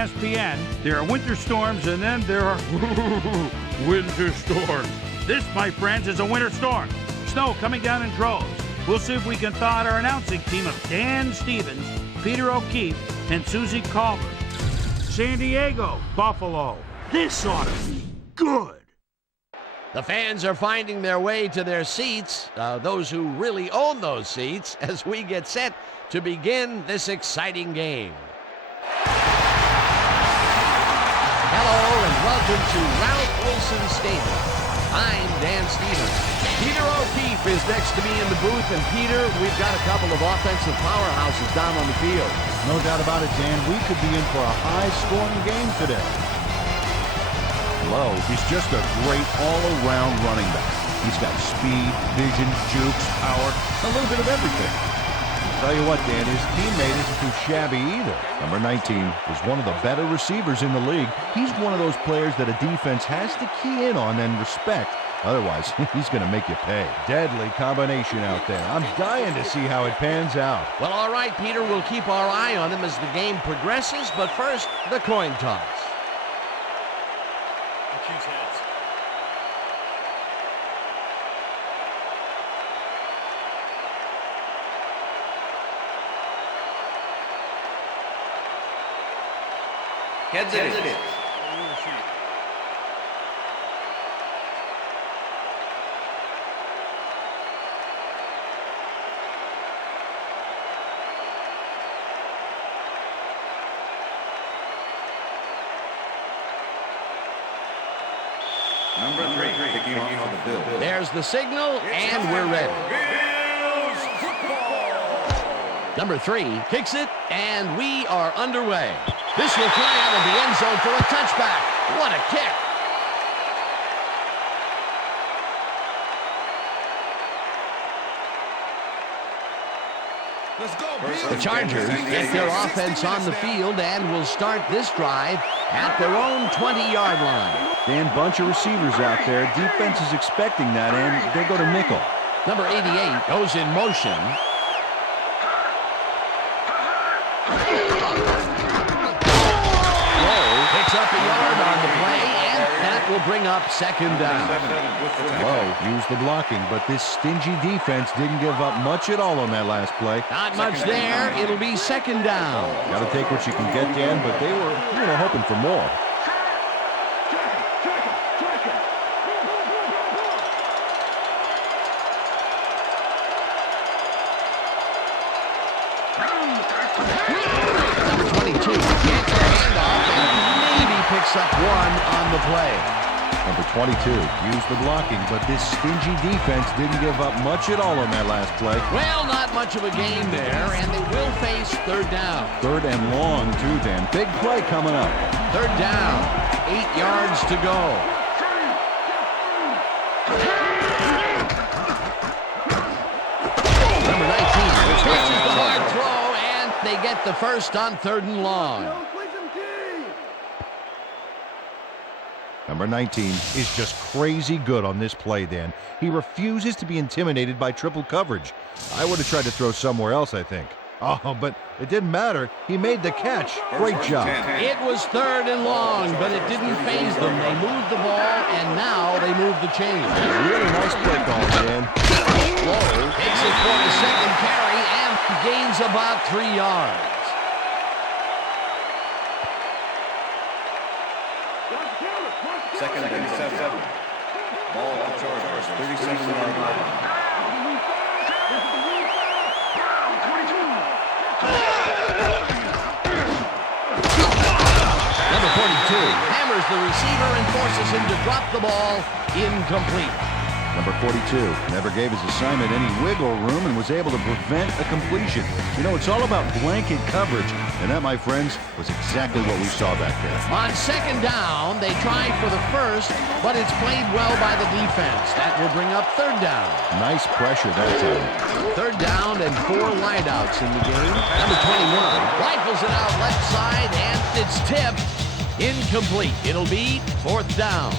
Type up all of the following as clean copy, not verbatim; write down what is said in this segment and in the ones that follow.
ESPN, there are winter storms and then there are winter storms. This, my friends, is a winter storm. Snow coming down in droves. We'll see if we can thaw out our announcing team of Dan Stevens, Peter O'Keefe, and Susie Culver. San Diego, Buffalo. This ought to be good. The fans are finding their way to their seats, those who really own those seats, as we get set to begin this exciting game. Hello and welcome to Ralph Wilson Stadium. I'm Dan Stevens. Peter O'Keefe is next to me in the booth, and Peter, we've got a couple of offensive powerhouses down on the field. No doubt about it, Dan. We could be in for a high-scoring game today. Lowe, he's just a great all-around running back. He's got speed, vision, jukes, power, a little bit of everything. I'll tell you what, Dan, his teammate isn't too shabby either. Number 19 is one of the better receivers in the league. He's one of those players that a defense has to key in on and respect. Otherwise, he's going to make you pay. Deadly combination out there. I'm dying to see how it pans out. Well, all right, Peter, we'll keep our eye on him as the game progresses, but first, the coin toss. Heads it is. Number 3, picking off for the Bills. There's the signal, and we're ready. Bills football. Number 3 kicks it, and we are underway. This will fly out of the end zone for a touchback. What a kick. Let's go, Bills. The Chargers get their offense on the field and will start this drive at their own 20-yard line. Dan, bunch of receivers out there. Defense is expecting that, and they go to nickel. Number 88 goes in motion. Picks up a yard on the play, and that will bring up second down. Lowe used the blocking, but this stingy defense didn't give up much at all on that last play. Not much there. It'll be second down. Got to take what you can get, Dan, but they were hoping for more. Number 22 gets the handoff and maybe picks up one on the play. Number 22 used the blocking, but this stingy defense didn't give up much at all on that last play. Well, not much of a gain there, and they will face third down. Third and long, too, Dan. Big play coming up. Third down, 8 yards to go. Number 19 switches the hard throw, and they get the first on third and long. Number 19 is just crazy good on this play, Dan. He refuses to be intimidated by triple coverage. I would have tried to throw somewhere else, I think. Oh, but it didn't matter. He made the catch. Great job. It was third and long, but it didn't faze them. They moved the ball, and now they move the chain. Really nice play call, Dan. Lowe takes it for the second carry and gains about 3 yards. Second and 7. Ball at the Chargers, 37-yard line. Number 42 hammers the receiver and forces him to drop the ball. Incomplete. Number 42 never gave his assignment any wiggle room and was able to prevent a completion. You know, it's all about blanket coverage, and that, my friends, was exactly what we saw back there. On second down, they tried for the first, but it's played well by the defense. That will bring up third down. Nice pressure that time. Third down and 4 wideouts in the game. Number 21 rifles it out left side, and it's tipped. Incomplete. It'll be fourth down.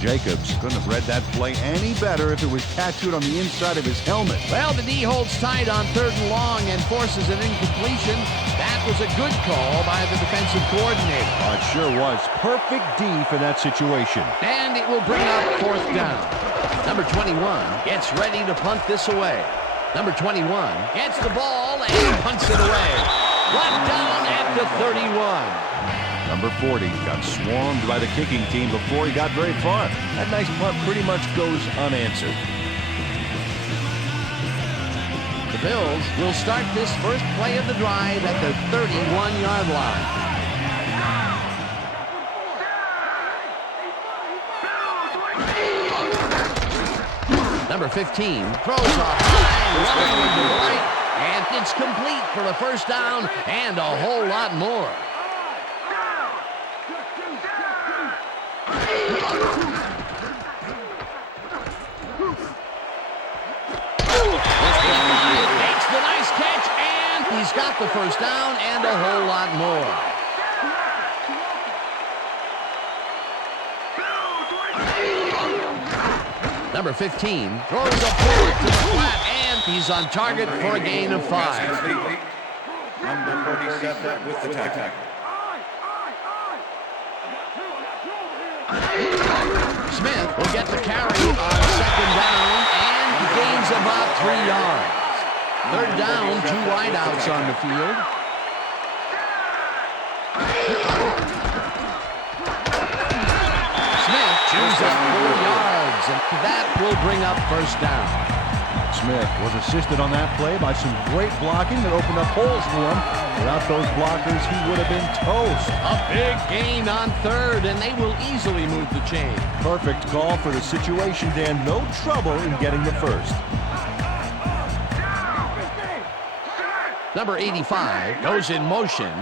Jacobs couldn't have read that play any better if it was tattooed on the inside of his helmet. Well, the D holds tight on third and long and forces an incompletion. That that was a good call by the defensive coordinator. Oh, it sure was. Perfect D for that situation. And it will bring up 4th down. Number 21 gets ready to punt this away. Number 21 gets the ball and punts it away. Brought down at the 31. Number 40 got swarmed by the kicking team before he got very far. That nice punt pretty much goes unanswered. The Bills will start this first play of the drive at the 31-yard line. Number 15 throws a high line to the right, and it's complete for a first down and a whole lot more. Makes the nice catch, and he's got the first down and a whole lot more. Number 15 throws a bullet to the flat, and he's on target for a gain of 5. Number 47 with the tackle. Smith will get the carry on 2nd down, and he gains about 3 yards. 3rd down, 2 wideouts on the field. Smith chews up 4 yards, and that will bring up 1st down. Smith was assisted on that play by some great blocking that opened up holes for him. Without those blockers, he would have been toast. A big gain on 3rd, and they will easily move the chain. Perfect call for the situation, Dan. No trouble in getting the first. Number 85 goes in motion.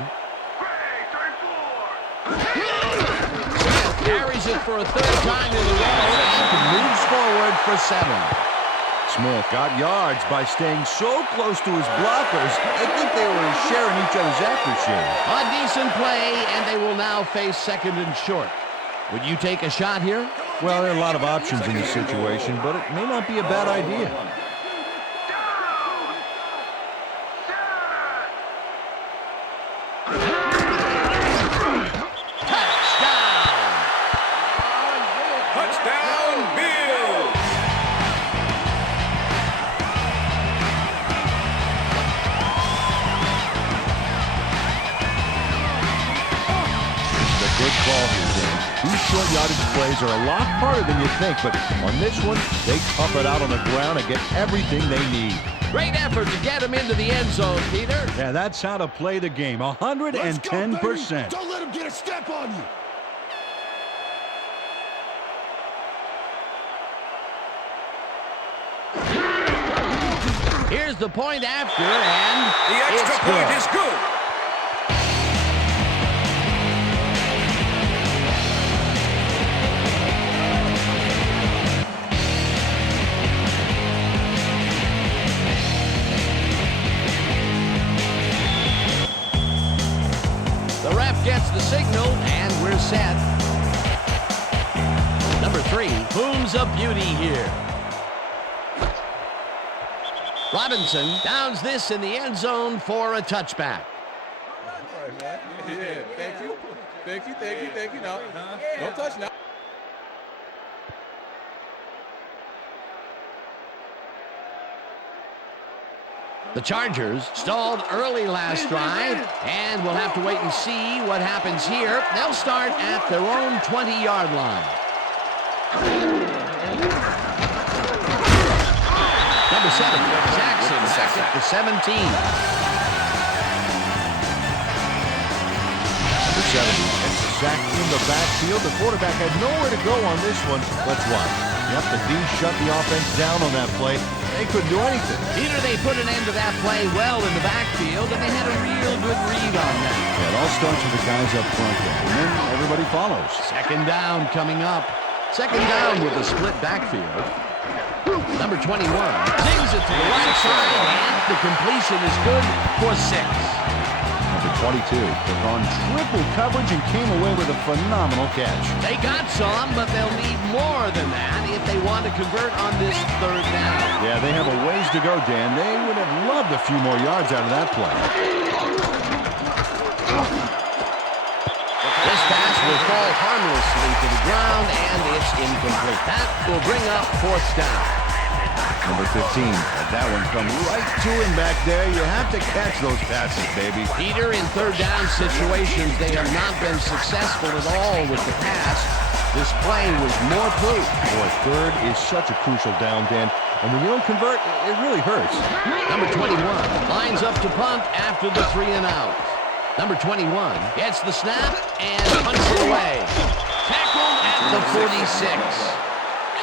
Smith carries it for a 3rd time in a row and moves forward for 7. Smith got yards by staying so close to his blockers. I think they were sharing each other's aftershave. A decent play, and they will now face 2nd and short. Would you take a shot here? Well, there are a lot of options in this situation, but it may not be a bad idea. Touchdown, Bills! Good call here, Dan. These short yardage plays are a lot harder than you think, but on this one, they tough it out on the ground and get everything they need. Great effort to get him into the end zone, Peter. Yeah, that's how to play the game. 110%. Don't let him get a step on you. Here's the point after, and The extra it's point good. is good. The ref gets the signal, and we're set. Number 3, Boone's a beauty here. Robinson downs this in the end zone for a touchback. All right, man. Yeah, thank you. Thank you, thank you, thank you. No, don't touch now. The Chargers stalled early last drive, and we'll have to wait and see what happens here. They'll start at their own 20-yard line. Number 7, Jackson, second for 17. Number 70 gets a sack in the backfield. The quarterback had nowhere to go on this one. Let's watch. Yep, the D shut the offense down on that play. They couldn't do anything. Peter, they put an end to that play well in the backfield, and they had a real good read on that. Yeah, it all starts with the guys up front there, and then everybody follows. 2nd down coming up. 2nd down with a split backfield. Number 21 zings it to the right side, and the completion is good for 6. Number 22 took on triple coverage and came away with a phenomenal catch. They got some, but they'll need more than that if they want to convert on this 3rd down. Yeah, they have a ways to go, Dan. They would have loved a few more yards out of that play. will fall harmlessly to the ground, and it's incomplete. That will bring up fourth down. Number 15. That one come right to him back there. You have to catch those passes, baby. Peter, in third down situations, they have not been successful at all with the pass. This play was more proof. Boy, third is such a crucial down, Dan. And when you don't convert, it really hurts. Number 21 lines up to punt after the 3 and out. Number 21 gets the snap and punts it away. Tackled at the 46.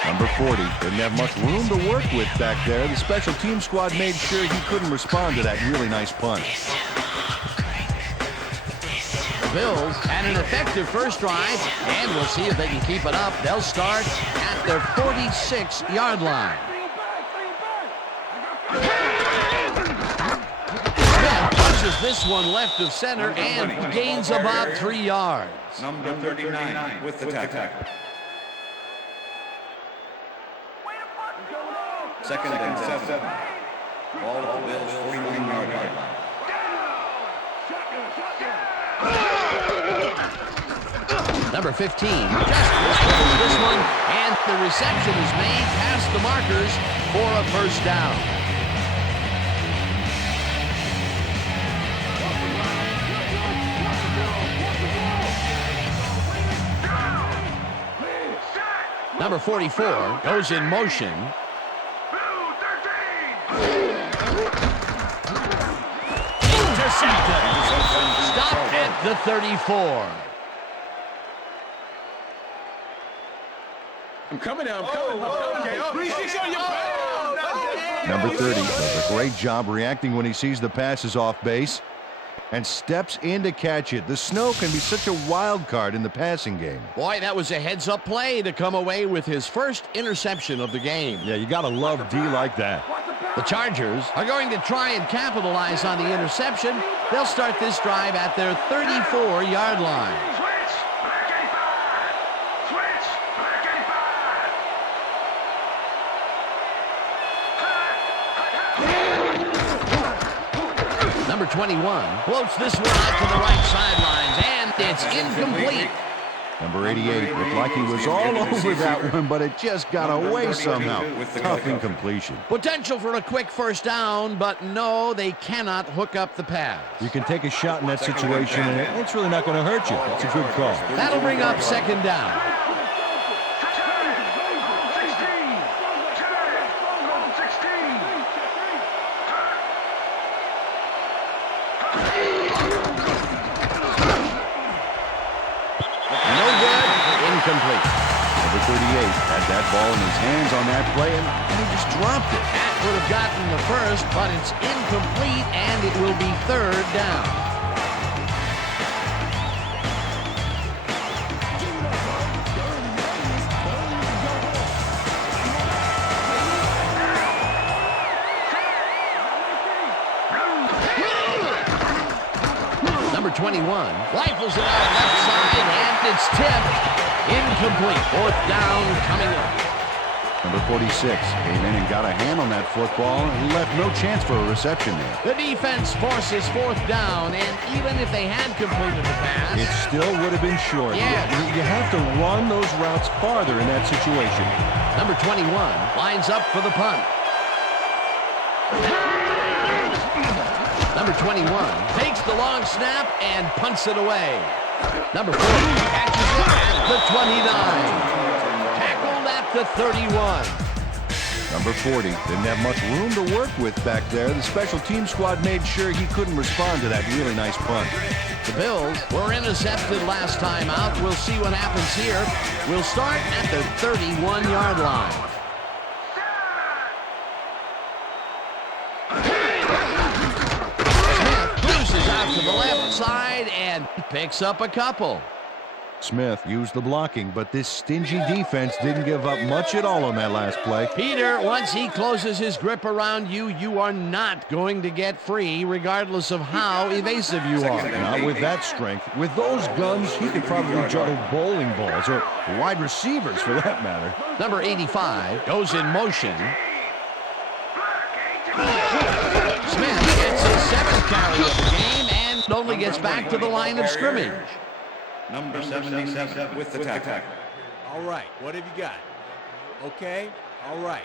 Number 40 didn't have much room to work with back there. The special team squad made sure he couldn't respond to that really nice punt. The Bills had an effective first drive, and we'll see if they can keep it up. They'll start at their 46-yard line. Smith punches this one left of center and gains about 3 yards. Number 39 with the tackle. Second and 7. Ball at the Bills' 49-yard line. Number 15 just misses this one, and the reception is made past the markers for a first down. Number 44 goes in motion. Intercepted. Stopped at the 34. I'm coming now. I'm coming. Number 30 does a great job reacting when he sees the passes off base and steps in to catch it. The snow can be such a wild card in the passing game. Boy, that was a heads-up play to come away with his first interception of the game. Yeah, you got to love D like that. The Chargers are going to try and capitalize on the interception. They'll start this drive at their 34-yard line. Number 21 floats this one out to the right sidelines, and it's incomplete. Number 88 looked like he was all over that one, but it just got away somehow. Tough incompletion. Potential for a quick first down, but no, they cannot hook up the pass. You can take a shot in that situation, and it's really not going to hurt you. It's a good call. That'll bring up second down. Complete. Number 38 had that ball in his hands on that play, and he just dropped it. That would have gotten the first, but it's incomplete, and it will be third down. Number 21 rifles it out left side, and it's tipped. Incomplete. Fourth down coming up. Number 46 came in and got a hand on that football and left no chance for a reception there. The defense forces fourth down, and even if they had completed the pass, it still would have been short. Yeah. You have to run those routes farther in that situation. Number 21 lines up for the punt. Number 21 takes the long snap and punts it away. Number 40 catches it at the 29. Tackled at the 31. Number 40 didn't have much room to work with back there. The special team squad made sure he couldn't respond to that really nice punt. The Bills were intercepted last time out. We'll see what happens here. We'll start at the 31-yard line. To the left side and picks up a couple. Smith used the blocking, but this stingy defense didn't give up much at all on that last play. Peter, once he closes his grip around you, you are not going to get free, regardless of how evasive you are. Not with that strength. With those guns, he could probably juggle bowling balls, or wide receivers for that matter. Number 85 goes in motion. Smith gets his 7th carry of the game and only gets back to the line of scrimmage. Number 77 with the tackle. All right, what have you got? Okay, all right.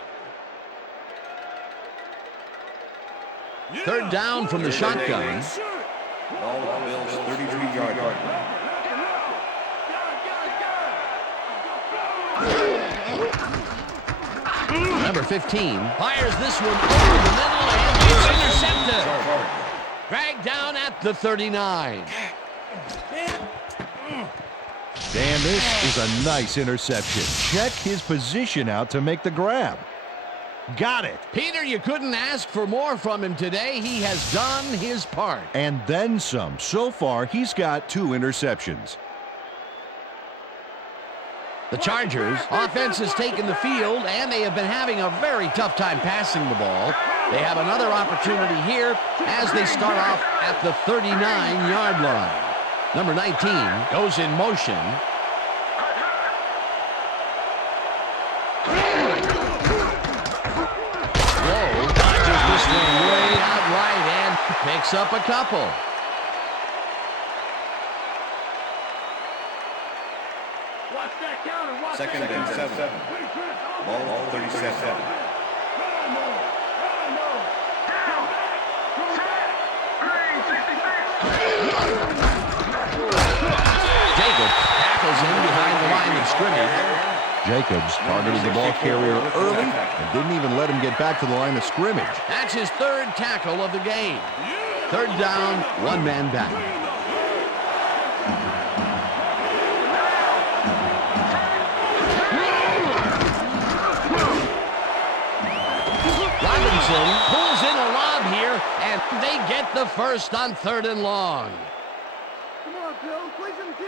Third down from the shotgun. Ball at the Bills' 33-yard line. Number 15 fires this one over the middle and it's intercepted. Dragged down at the 39. Dan, this is a nice interception. Check his position out to make the grab. Got it. Peter, you couldn't ask for more from him today. He has done his part. And then some. So far, he's got 2 interceptions. The Chargers offense has taken the field, and they have been having a very tough time passing the ball. They have another opportunity here as they start off at the 39-yard line. Number 19 goes in motion. Lowe dodges this one way out right and picks up a couple. Second and 7. Ball at 37. Jacobs tackles him behind the line of scrimmage. Jacobs targeted the ball carrier early and didn't even let him get back to the line of scrimmage. That's his third tackle of the game. Third down, one man back. Robinson pulls in a lob here, and they get the first on 3rd and long. Come on, Bill, play some D.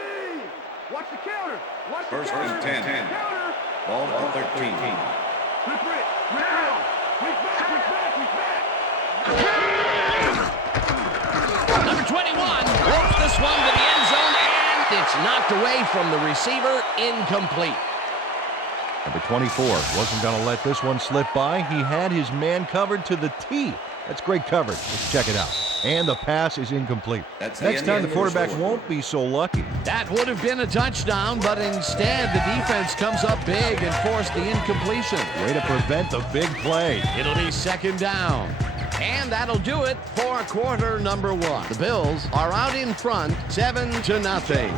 Watch the counter. Watch the First counter. and 10. Counter. Ball at 13. Flip it. Round. We're back. Number 21 ropes this one to the end zone, and it's knocked away from the receiver, incomplete. Number 24 wasn't going to let this one slip by. He had his man covered to the T. That's great coverage. Let's check it out. And the pass is incomplete. Next time, the quarterback won't be so lucky. That would have been a touchdown, but instead the defense comes up big and forced the incompletion. Way to prevent the big play. It'll be second down. And that'll do it for quarter number 1. The Bills are out in front, 7-0.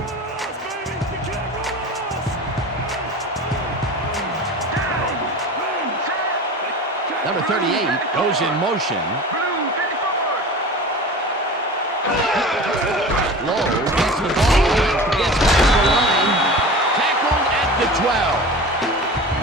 Number 38 goes in motion. Lowe gets the ball, gets back to the line, tackled at the 12.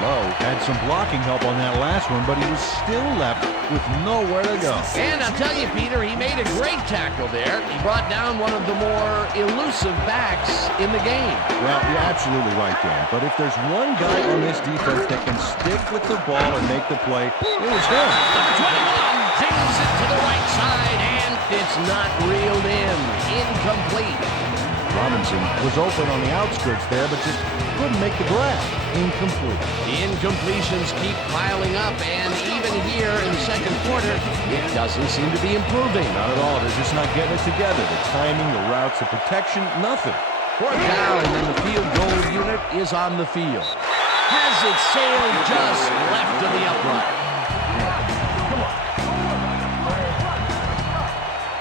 Lowe had some blocking help on that last one, but he was still left with nowhere to go. And I'll tell you, Peter, he made a great tackle there. He brought down one of the more elusive backs in the game. Well, you're absolutely right, Dan. But if there's one guy on this defense that can stick with the ball and make the play, it was him. Number 21 sings it to the right side, and it's not reeled in. Incomplete. Robinson was open on the outskirts there, but just couldn't make the grab. Incomplete. The incompletions keep piling up, and even here in the second quarter, it doesn't seem to be improving. Not at all. They're just not getting it together. The timing, the routes, the protection, nothing. Fourth down, and the field goal unit is on the field. Has it sailed just left of the upright.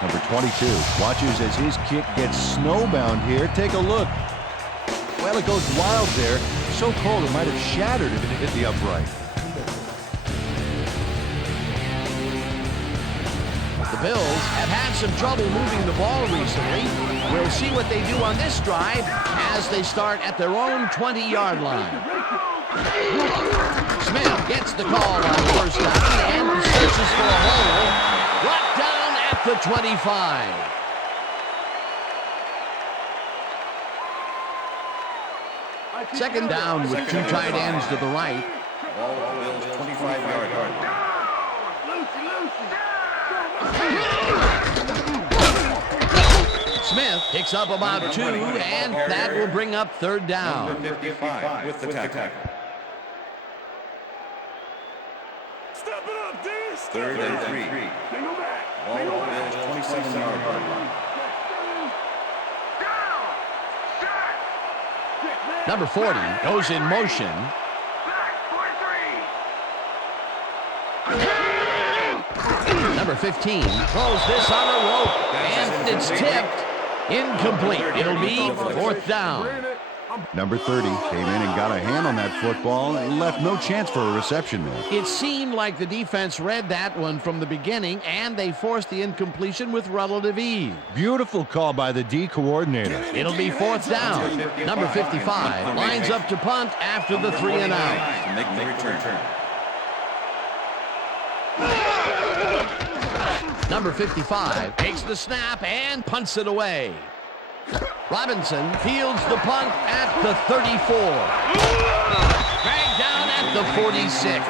Number 22 watches as his kick gets snowbound here. Take a look. Well, it goes wild there. So cold it might have shattered if it hit the upright. The Bills have had some trouble moving the ball recently. We'll see what they do on this drive as they start at their own 20-yard line. Smith gets the call on first down and searches for a hole. Brought down at the 25. Second down with 2 tight ends to the right. Ball at the Bills' 25-yard line. Smith picks up about 2, and that will bring up third down. Number 55 with the tackle. Third and 3. Ball at the Bills' 27-yard line. Number 40 goes in motion. Number 15 throws this on a rope, and it's tipped. Incomplete. It'll be fourth down. Number 30 came in and got a hand on that football and left no chance for a reception there. It seemed like the defense read that one from the beginning, and they forced the incompletion with relative ease. Beautiful call by the D coordinator. It'll be fourth down. Number 55 lines up to punt after the 3 and out. Make the return. Number 55 takes the snap and punts it away. Robinson fields the punt at the 34. Dragged down at the 46.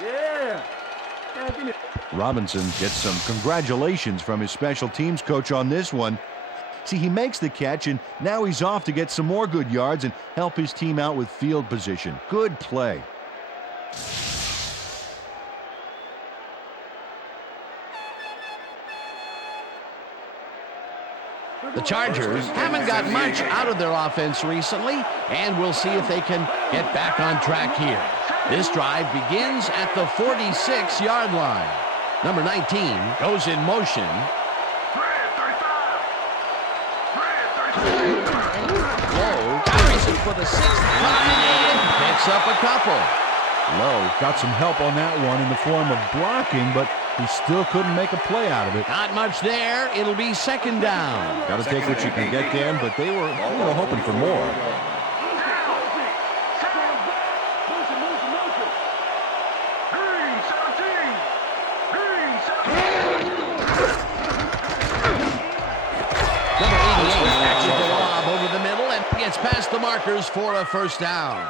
Yeah. Robinson gets some congratulations from his special teams coach on this one. See, he makes the catch, and now he's off to get some more good yards and help his team out with field position. Good play. The Chargers haven't got much out of their offense recently, and we'll see if they can get back on track here. This drive begins at the 46-yard line. Number 19 goes in motion. Lowe carries it for the 6th time and picks up a couple. Lowe got some help on that one in the form of blocking, but he still couldn't make a play out of it. Not much there. It'll be second down. Got to take what you can get, Dan, but they were hoping for more. Number 88 catches the lob over the middle and gets past the markers for a first down.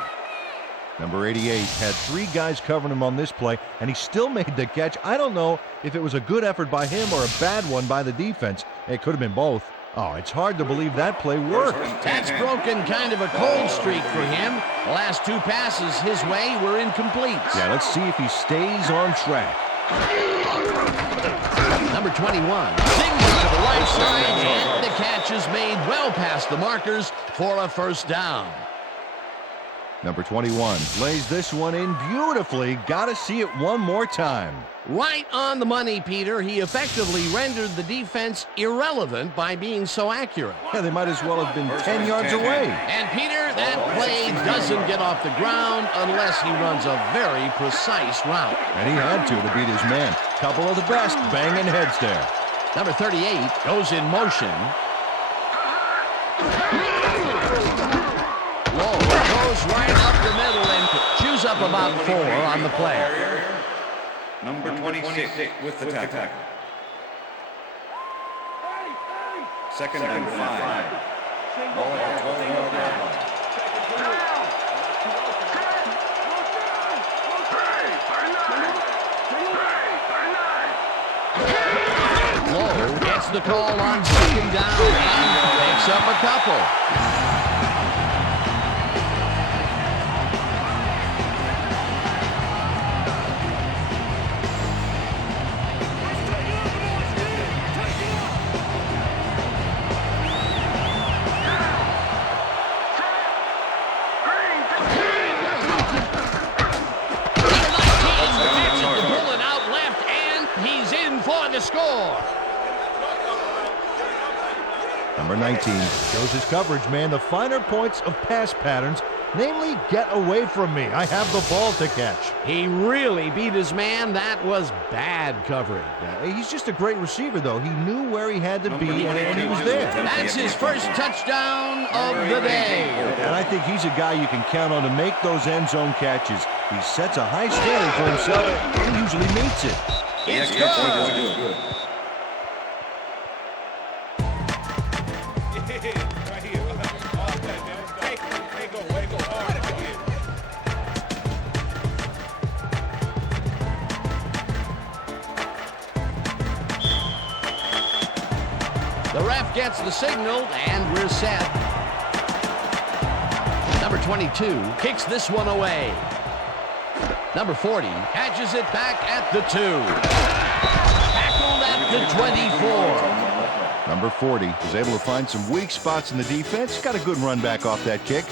Number 88 had 3 guys covering him on this play, and he still made the catch. I don't know if it was a good effort by him or a bad one by the defense. It could have been both. Oh, it's hard to believe that play worked. That's broken kind of a cold streak for him. The last 2 passes his way were incomplete. Yeah, let's see if he stays on track. Number 21 sings to the right side, and the catch is made well past the markers for a first down. Number 21 lays this one in beautifully. Got to see it one more time. Right on the money, Peter. He effectively rendered the defense irrelevant by being so accurate. Yeah, they might as well have been 10 yards away. And Peter, that play doesn't get off the ground unless he runs a very precise route. And he had to beat his man. Couple of the best banging heads there. Number 38 goes in motion. Lowe goes right up the middle and chews up about 4 on the play. Number 26 with the tackle. Second and 5. Ball at the 12-yard line. Lowe gets the call on second down and picks up a couple. Score. Number 19 shows his coverage, man. The finer points of pass patterns, namely, get away from me. I have the ball to catch. He really beat his man. That was bad coverage. He's just a great receiver, though. He knew where he had to be, and he was there. That's his first touchdown of the day. And I think he's a guy you can count on to make those end zone catches. He sets a high standard for himself, and he usually meets it. It's good. The ref gets the signal, and we're set. Number 22 kicks this one away. Number 40 catches it back at the 2. Tackled at the 24. Number 40 was able to find some weak spots in the defense. Got a good run back off that kick.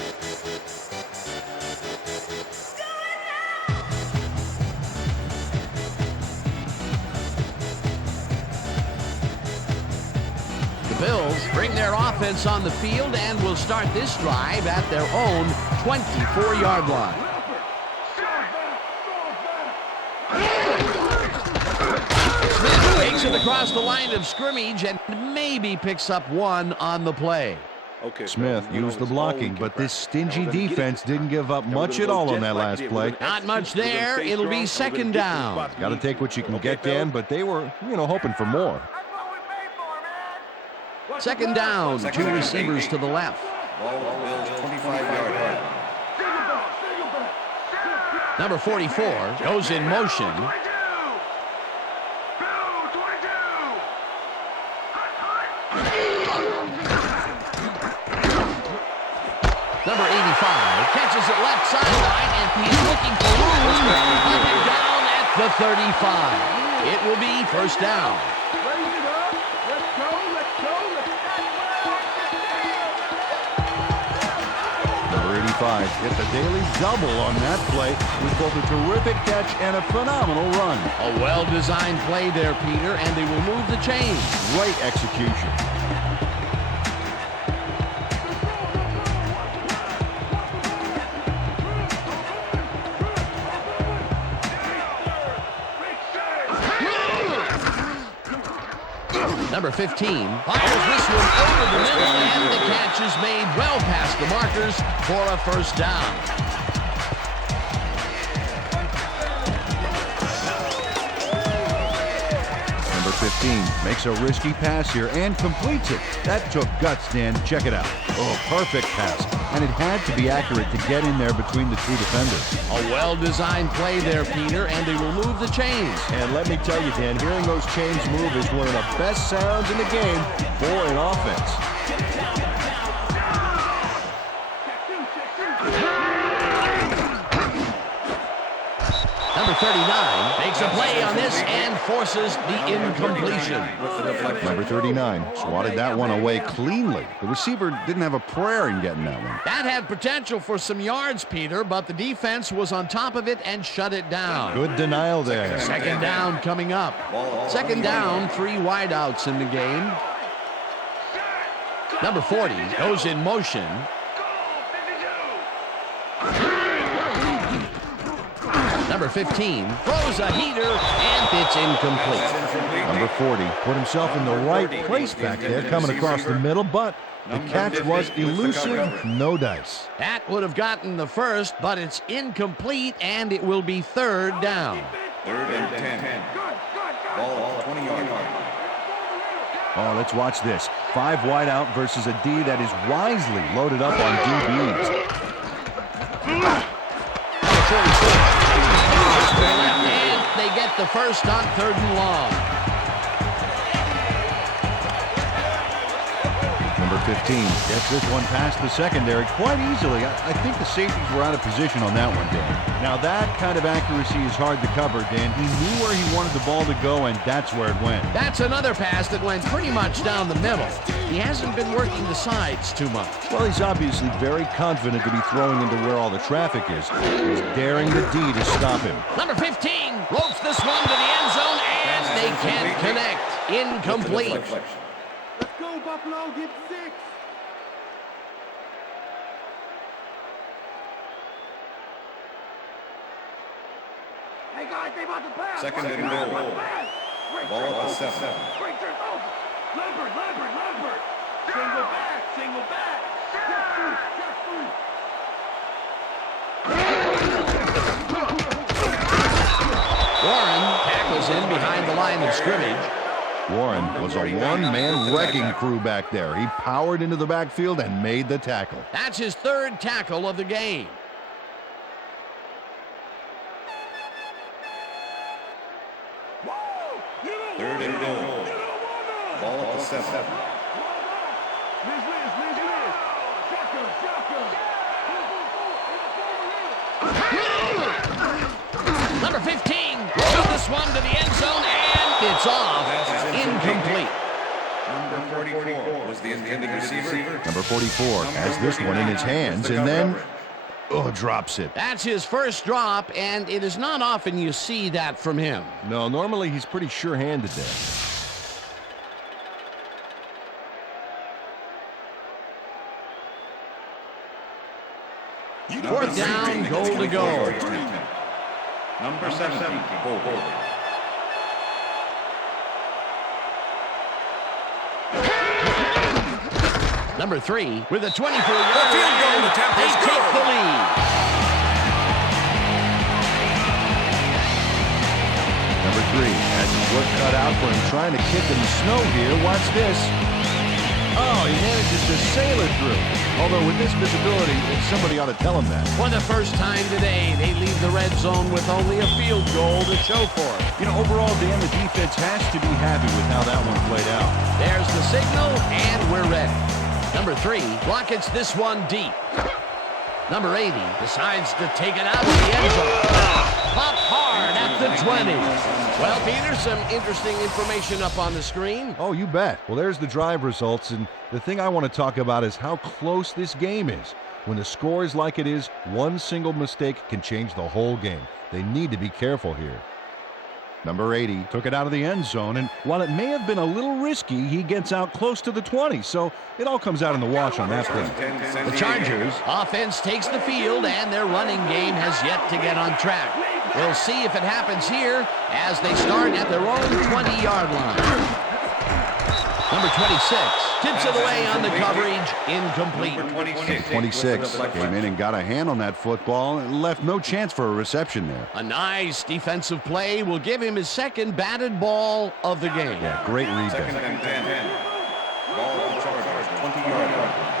The Bills bring their offense on the field and will start this drive at their own 24-yard line. Smith takes it across the line of scrimmage and maybe picks up one on the play. Okay. Smith used the blocking, but this stingy defense didn't give up much at all on that last play. Not much there. It'll be second down. Got to take what you can get, Dan, but they were, hoping for more. Second down, two receivers to the left. Ball at the Bills' 25-yard line. Number 44 goes in motion. Number 85 catches it left sideline, and he's looking for room. Up and down at the 35. It will be first down. Raise it up. Let's go. Let's go. Number 85 hit the daily double on that play with both a terrific catch and a phenomenal run. A well-designed play there, Peter, and they will move the chains. Great execution. Number 15 fires this one over the middle, and the catch is made well past the markers for a first down. Number 15 makes a risky pass here and completes it. That took guts, Dan. Check it out. Oh, perfect pass. And it had to be accurate to get in there between the two defenders. A well-designed play there, Peter, and they will move the chains. And let me tell you, Dan, hearing those chains move is one of the best sounds in the game for an offense. Number 39 makes a play on this and forces the incompletion. Number 39 swatted that one away cleanly. The receiver didn't have a prayer in getting that one. That had potential for some yards, Peter, but the defense was on top of it and shut it down. Good denial there. Second down coming up. Second down, 3 wideouts in the game. Number 40 goes in motion. Number 15 throws a heater, and it's incomplete. Number 40 put himself in the right place back there, coming across the middle, but the catch was elusive, no dice. That would have gotten the first, but it's incomplete, and it will be third down. 3rd and 10. Ball at the 20-yard line. Oh, let's watch this. 5 wide out versus a D that is wisely loaded up on DBs. And they get the first on 3rd and long. Number 15 gets this one past the secondary quite easily. I think the safeties were out of position on that one, Dan. Now that kind of accuracy is hard to cover, Dan. He knew where he wanted the ball to go, and that's where it went. That's another pass that went pretty much down the middle. He hasn't been working the sides too much. Well, he's obviously very confident to be throwing into where all the traffic is. He's daring the D to stop him. Number 15 ropes this one to the end zone, and they can't connect. Incomplete. Let's go, Buffalo. Get 6. Hey, guys, they about to pass. Second and goal. Ball at the 7. Leopard. Single back. Check through. Warren tackles in behind the line of scrimmage. Warren was a one-man wrecking crew back there. He powered into the backfield and made the tackle. That's his 3rd tackle of the game. Third and goal. Ball at the 7. Number 15 throws this one to the end zone, and it's off. Incomplete. Number 49 44 was the intended receiver. Number 44 has this one in his hands and then drops it. That's his first drop, and it is not often you see that from him. No, normally he's pretty sure-handed there. Fourth down, goal to go. Number 17, hold. Number 3 with a 24-yard field goal attempt. They take the lead. Number 3 has his work cut out for him trying to kick in the snow here. Watch this. Oh, he manages to sail it through. Although with this visibility, somebody ought to tell him that. For the first time today, they leave the red zone with only a field goal to show for it. You know, overall, Dan, the defense has to be happy with how that one played out. There's the signal, and we're ready. Number 3 rockets this one deep. Number 80 decides to take it out of the end zone. Pop hard at the 20. Well, Peter, some interesting information up on the screen. Oh, you bet. Well, there's the drive results, and the thing I want to talk about is how close this game is. When the score is like it is, one single mistake can change the whole game. They need to be careful here. Number 80 took it out of the end zone, and while it may have been a little risky, he gets out close to the 20, so it all comes out in the wash on that play. The Chargers offense takes the field, and their running game has yet to get on track. We'll see if it happens here as they start at their own 20-yard line. Number 26 tips it away on the coverage, incomplete. 26 came in and got a hand on that football and left no chance for a reception there. A nice defensive play will give him his second batted ball of the game. Yeah, great read there. Second and 10. Ball on the Chargers, 20-yard line.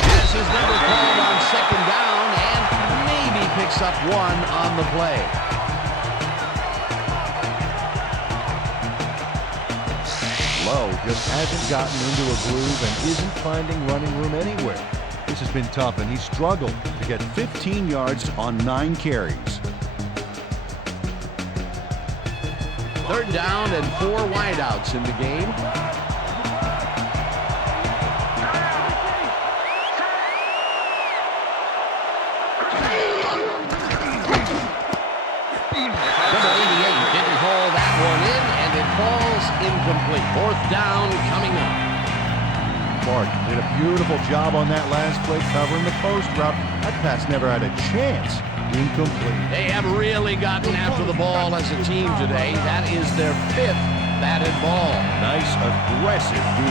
Has his number called on second down and maybe picks up one on the play. Lowe just hasn't gotten into a groove and isn't finding running room anywhere. This has been tough, and he struggled to get 15 yards on 9 carries. Third down and 4 wideouts in the game. Number 88 didn't haul that one in, and it falls incomplete. Fourth down coming up. Clark did a beautiful job on that last play covering the post route. That pass never had a chance. Incomplete. They have really gotten after the ball as a team today. That is their 5th batted ball. Nice, aggressive D.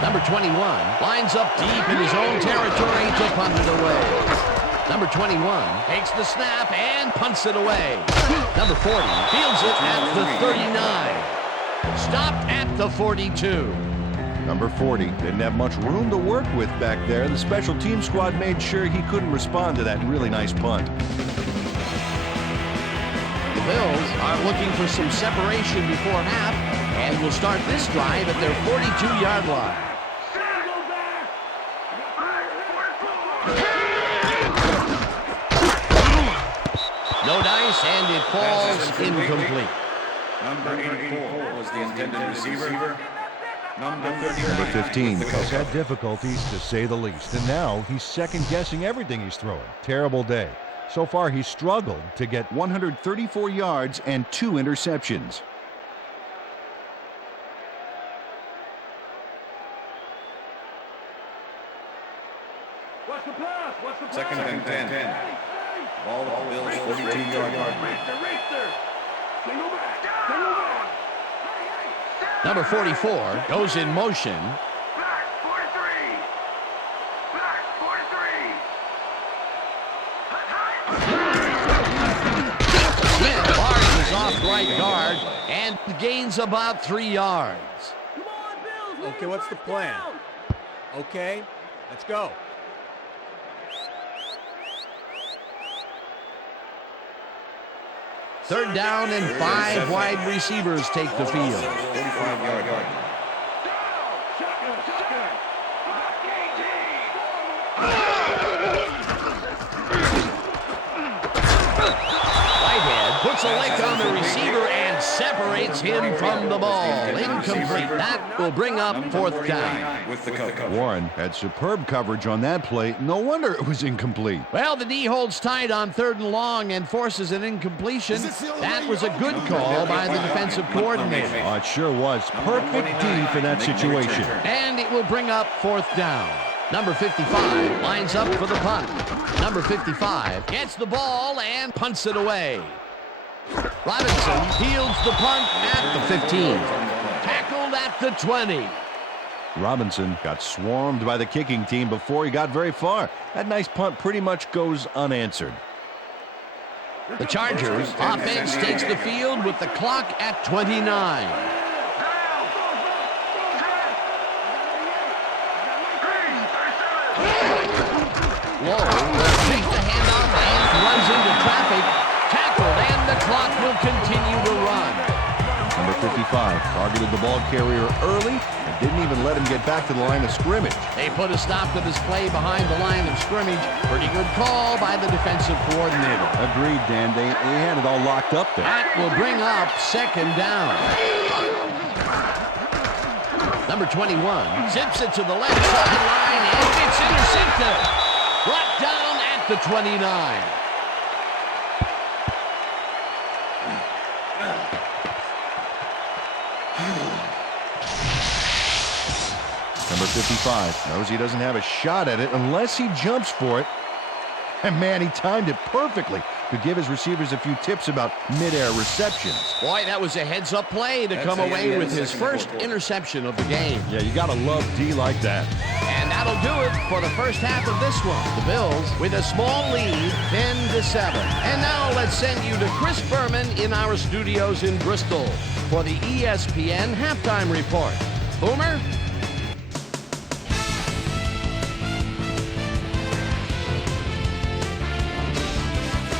Number 21 lines up deep in his own territory to punt it away. Number 21 takes the snap and punts it away. Number 40 fields it at the 39. Stopped at the 42. Number 40 didn't have much room to work with back there. The special team squad made sure he couldn't respond to that really nice punt. The Bills are looking for some separation before half and will start this drive at their 42-yard line. No dice, and it falls incomplete. Number 84 was the intended receiver. Number 15 has had difficulties, to say the least, and now he's second-guessing everything he's throwing. Terrible day. So far, he's struggled to get 134 yards and 2 interceptions. What's the pass? What's the pass? Second and 10. Ball at the Bills' 42-yard line. Racer. Single back. Single back. Number 44 goes in motion. Back 43. Back 43. Smith barges off right guard and gains about 3 yards. Come on, Bills. Okay, what's the plan? Okay, let's go. Third down and 5 wide receivers take the field. 45-yard line. puts a lick on the receiver and separates him from the ball. Incomplete. That will bring up 4th down. With the cover. Warren had superb coverage on that play. No wonder it was incomplete. Well, the D holds tight on 3rd and long and forces an incompletion. That was a good call by the defensive coordinator. Oh, it sure was. Perfect D for that situation. And it will bring up 4th down. Number 55 lines up for the punt. Number 55 gets the ball and punts it away. Robinson fields the punt at the 15. Tackled at the 20. Robinson got swarmed by the kicking team before he got very far. That nice punt pretty much goes unanswered. The Chargers offense takes the field with the clock at 29. Lowe will take the handoff and runs into traffic. Tackled, and the clock will continue to run. Number 55 targeted the ball carrier early and didn't even let him get back to the line of scrimmage. They put a stop to this play behind the line of scrimmage. Pretty good call by the defensive coordinator. Agreed, Dan. They had it all locked up there. That will bring up 2nd down. Number 21 zips it to the left sideline, and it's intercepted. Brought down at the 29. Number 55 knows he doesn't have a shot at it unless he jumps for it. And man, he timed it perfectly. Could give his receivers a few tips about mid-air receptions. Boy, that was a heads-up play to come away with his first interception of the game. Yeah, you gotta love D like that. And that'll do it for the first half of this one. The Bills with a small lead, 10-7. And now let's send you to Chris Berman in our studios in Bristol for the ESPN Halftime Report. Boomer?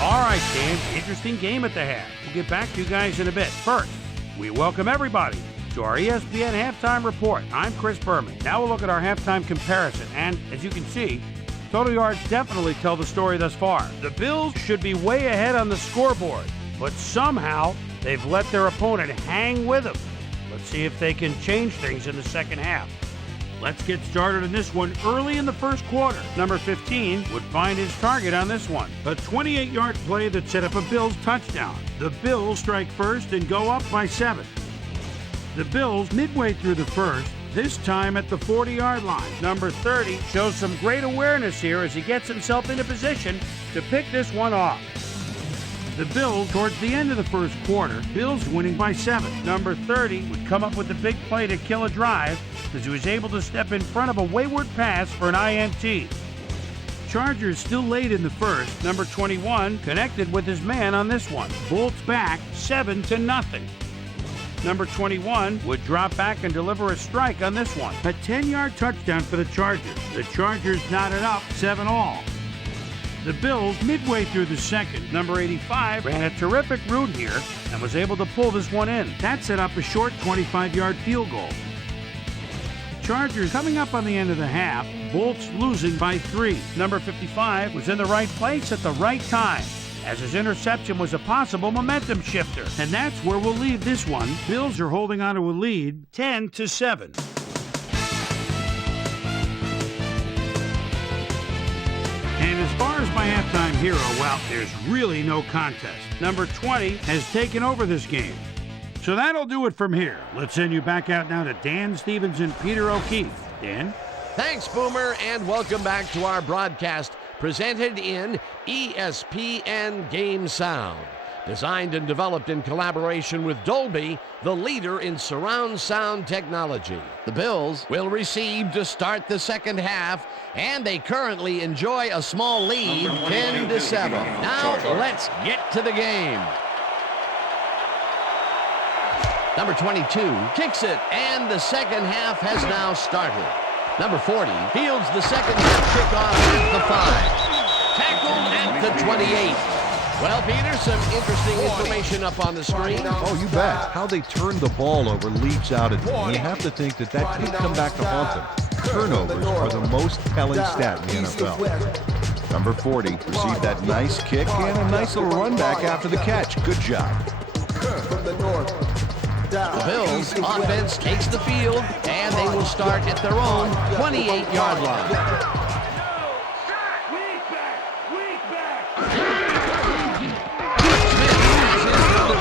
All right, Dan, interesting game at the half. We'll get back to you guys in a bit. First, we welcome everybody to our ESPN Halftime Report. I'm Chris Berman. Now we'll look at our halftime comparison. And as you can see, total yards definitely tell the story thus far. The Bills should be way ahead on the scoreboard, but somehow they've let their opponent hang with them. Let's see if they can change things in the second half. Let's get started in this one early in the first quarter. Number 15 would find his target on this one. A 28-yard play that set up a Bills touchdown. The Bills strike first and go up by 7. The Bills midway through the first, this time at the 40-yard line. Number 30 shows some great awareness here as he gets himself into position to pick this one off. The Bills, towards the end of the first quarter, Bills winning by 7. Number 30 would come up with the big play to kill a drive as he was able to step in front of a wayward pass for an INT. Chargers still late in the first. Number 21 connected with his man on this one. Bolts back 7-0. Number 21 would drop back and deliver a strike on this one. A 10-yard touchdown for the Chargers. The Chargers knotted up 7-all. The Bills, midway through the second, number 85 ran a terrific route here and was able to pull this one in. That set up a short 25-yard field goal. Chargers coming up on the end of the half, Bolts losing by 3. Number 55 was in the right place at the right time, as his interception was a possible momentum shifter. And that's where we'll leave this one. Bills are holding on to a lead, 10-7. And as far as my halftime hero, well, there's really no contest. Number 20 has taken over this game. So that'll do it from here. Let's send you back out now to Dan Stevens and Peter O'Keefe. Dan? Thanks, Boomer, and welcome back to our broadcast presented in ESPN Game Sound. Designed and developed in collaboration with Dolby, the leader in surround sound technology. The Bills will receive to start the second half, and they currently enjoy a small lead, 10-7. Now let's get to the game. Number 22 kicks it, and the second half has now started. Number 40 fields the second half kickoff at the 5. Tackled at the 28. Well, Peter, some interesting information up on the screen. Oh, you bet. How they turned the ball over leaps out at me. You have to think that could come back to haunt them. Turnovers are the most telling stat in the NFL. Number 40 received that nice kick and a nice little run back after the catch. Good job. From the north. The Bills offense takes the field, and they will start at their own 28-yard line.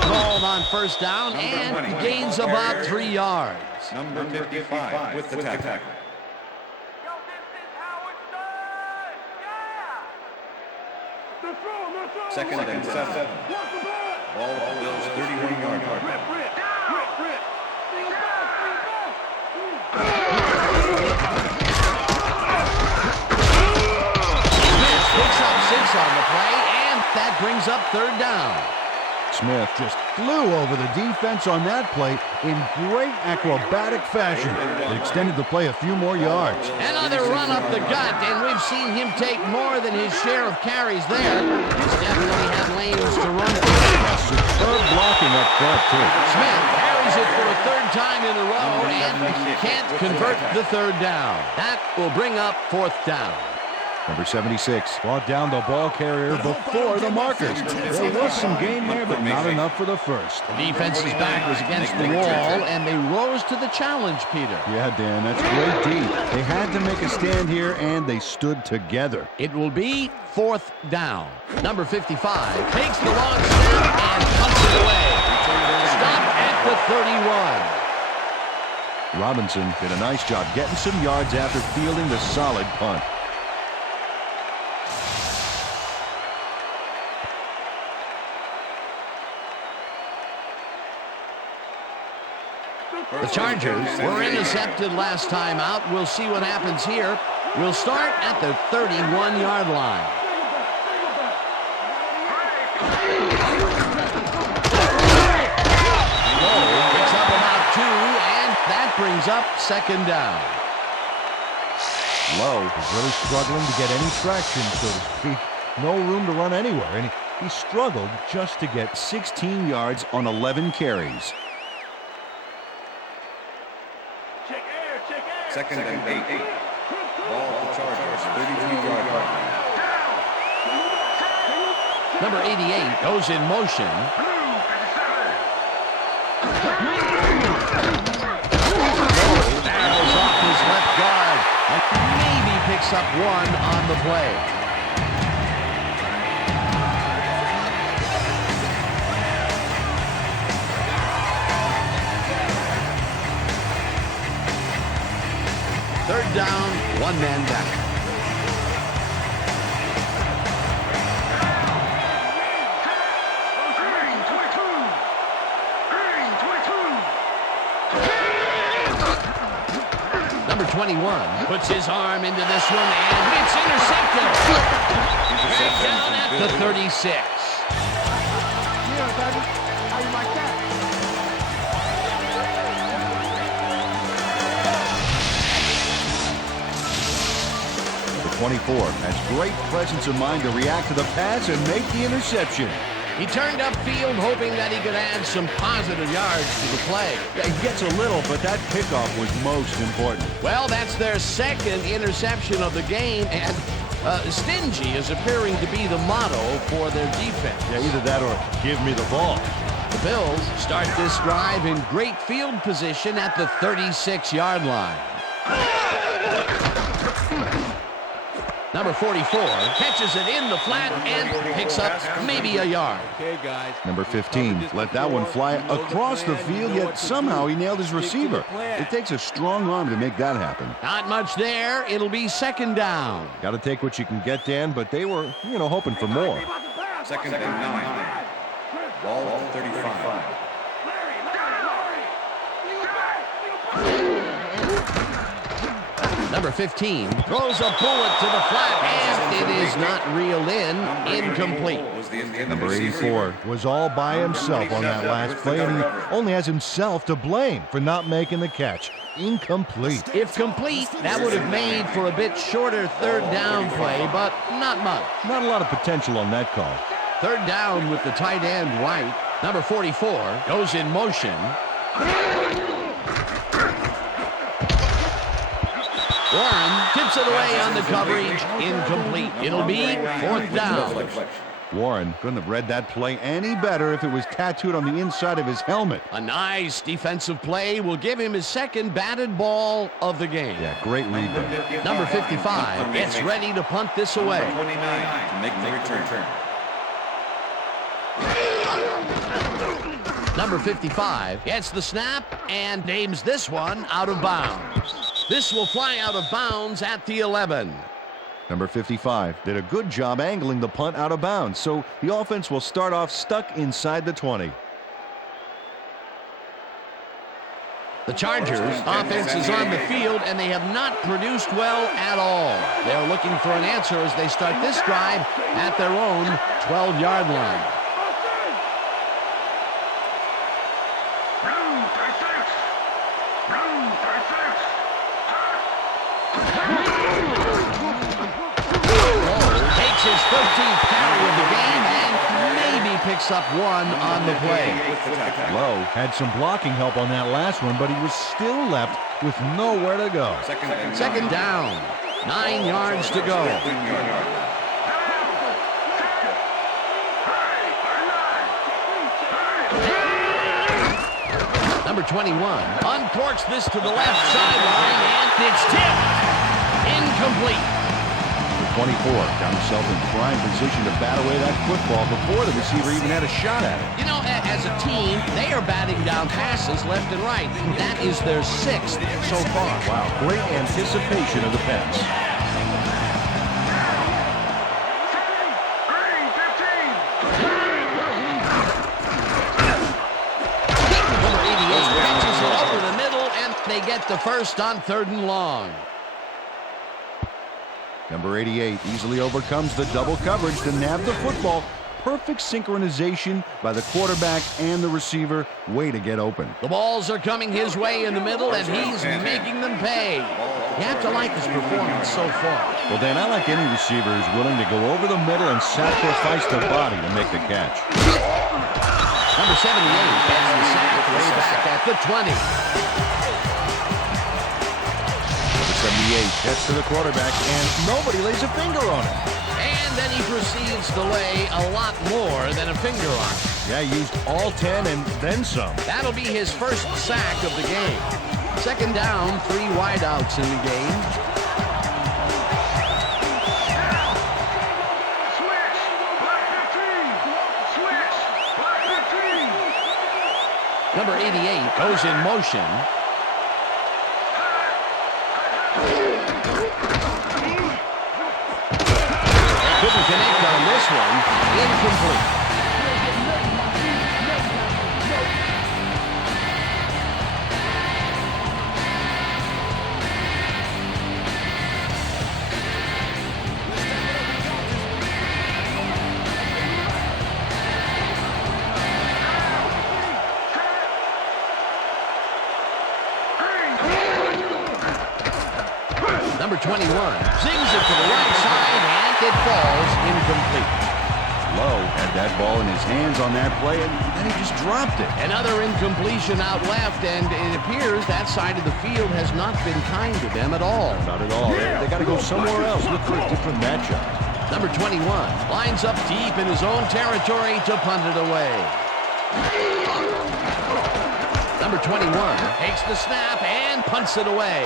Called on first down and gains about 3 yards. Number 55 with the tackle. Second and 7. Ball at the Bills' 31-yard line. Picks up 6 on the play, and that brings up third down. Smith just flew over the defense on that play in great acrobatic fashion. It extended the play a few more yards. Another run up the gut, and we've seen him take more than his share of carries there. He's definitely had lanes to run through. Superb blocking up front, too. Smith carries it for a third time in a row and can't convert the third down. That will bring up fourth down. Number 76 brought down the ball carrier before the markers. There was some gain there, but not enough for the first. The defense's back was against the wall, and they rose to the challenge, Peter. Yeah, Dan, that's great D. They had to make a stand here, and they stood together. It will be fourth down. Number 55 takes the long snap and punts it away. Stop at the 31. Robinson did a nice job getting some yards after fielding the solid punt. The Chargers were intercepted last time out. We'll see what happens here. We'll start at the 31-yard line. Lowe picks up about 2, and that brings up second down. Lowe is really struggling to get any traction, so to speak. No room to run anywhere, and he struggled just to get 16 yards on 11 carries. Second and 8. Ball at the Chargers' 33-yard line. Number 88 goes in motion. Barrels off his left guard and maybe picks up 1 on the play. Third down, 1 man down. Number 21 puts his arm into this one, and it's intercepted. Down at the 36. Yeah, baby. How you like that? 24 has great presence of mind to react to the pass and make the interception. He turned upfield hoping that he could add some positive yards to the play. Yeah, he gets a little, but that pickoff was most important. Well, that's their second interception of the game, and stingy is appearing to be the motto for their defense. Yeah, either that or give me the ball. The Bills start this drive in great field position at the 36-yard line. Number 44 catches it in the flat and picks up maybe a yard. Okay, guys. Number 15 let that one fly across the field, yet somehow he nailed his receiver. It takes a strong arm to make that happen. Not much there. It'll be second down. Got to take what you can get, Dan, but they were, hoping for more. Second and 9. Ball at 35. Number 15 throws a bullet to the flat, and it is not reeled in. Incomplete. Number 84 was all by himself on that last play, and he only has himself to blame for not making the catch. Incomplete. If complete, that would have made for a bit shorter third down play, but not much. Not a lot of potential on that call. Third down with the tight end right. Number 44 goes in motion. Warren to Strips it away on the coverage. Incomplete. It'll be fourth down. Warren couldn't have read that play any better if it was tattooed on the inside of his helmet. A nice defensive play will give him his second batted ball of the game. Yeah, great read there. Number 55 gets ready to punt this away. 29 to make the return. Number 55 gets the snap and aims this one out of bounds. This will fly out of bounds at the 11. Number 55 did a good job angling the punt out of bounds, so the offense will start off stuck inside the 20. The Chargers offense is on the field, and they have not produced well at all. They're looking for an answer as they start this drive at their own 12-yard line. His 13th carry of the game and maybe picks up one on the play. Lowe had some blocking help on that last one, but he was still left with nowhere to go. Second down. 9 yards to go. Number 21 uncorks this to the left sideline, and it's tipped. Incomplete. 24 got himself in prime position to bat away that football before the receiver even had a shot at it. You know, as a team, they are batting down passes left and right. That is their 6th so far. Wow, great anticipation of the pass. Number 88 catches it over the middle, and they get the first on 3rd and long. Number 88 easily overcomes the double coverage to nab the football. Perfect synchronization by the quarterback and the receiver. Way to get open. The balls are coming his way in the middle, and he's making them pay. You have to like his performance so far. Well, Dan, I like any receiver who's willing to go over the middle and sacrifice the body to make the catch. Number 78 gets the sack way back at the 20. 78 gets to the quarterback, and nobody lays a finger on it. And then he proceeds to lay a lot more than a finger on it. Yeah, used all 10 and then some. That'll be his first sack of the game. Second down, 3 wideouts in the game. Number 88 goes in motion. Couldn't connect on this one. Incomplete. Number 21 zings it to the right side, and it falls incomplete. Lowe had that ball in his hands on that play, and then he just dropped it. Another incompletion out left, and it appears that side of the field has not been kind to them at all. Not at all. They got to go somewhere else. Look for a different matchup. Number 21 lines up deep in his own territory to punt it away. Number 21 takes the snap and punts it away.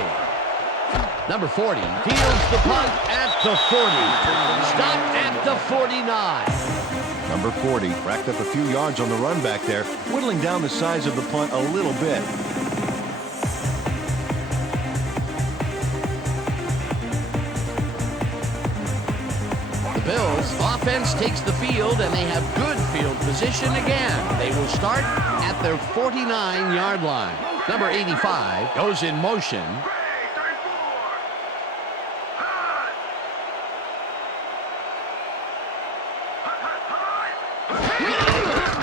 Number 40 fields the punt at the 40. Stopped at the 49. Number 40 racked up a few yards on the run back there, whittling down the size of the punt a little bit. The Bills offense takes the field, and they have good field position again. They will start at their 49-yard line. Number 85 goes in motion.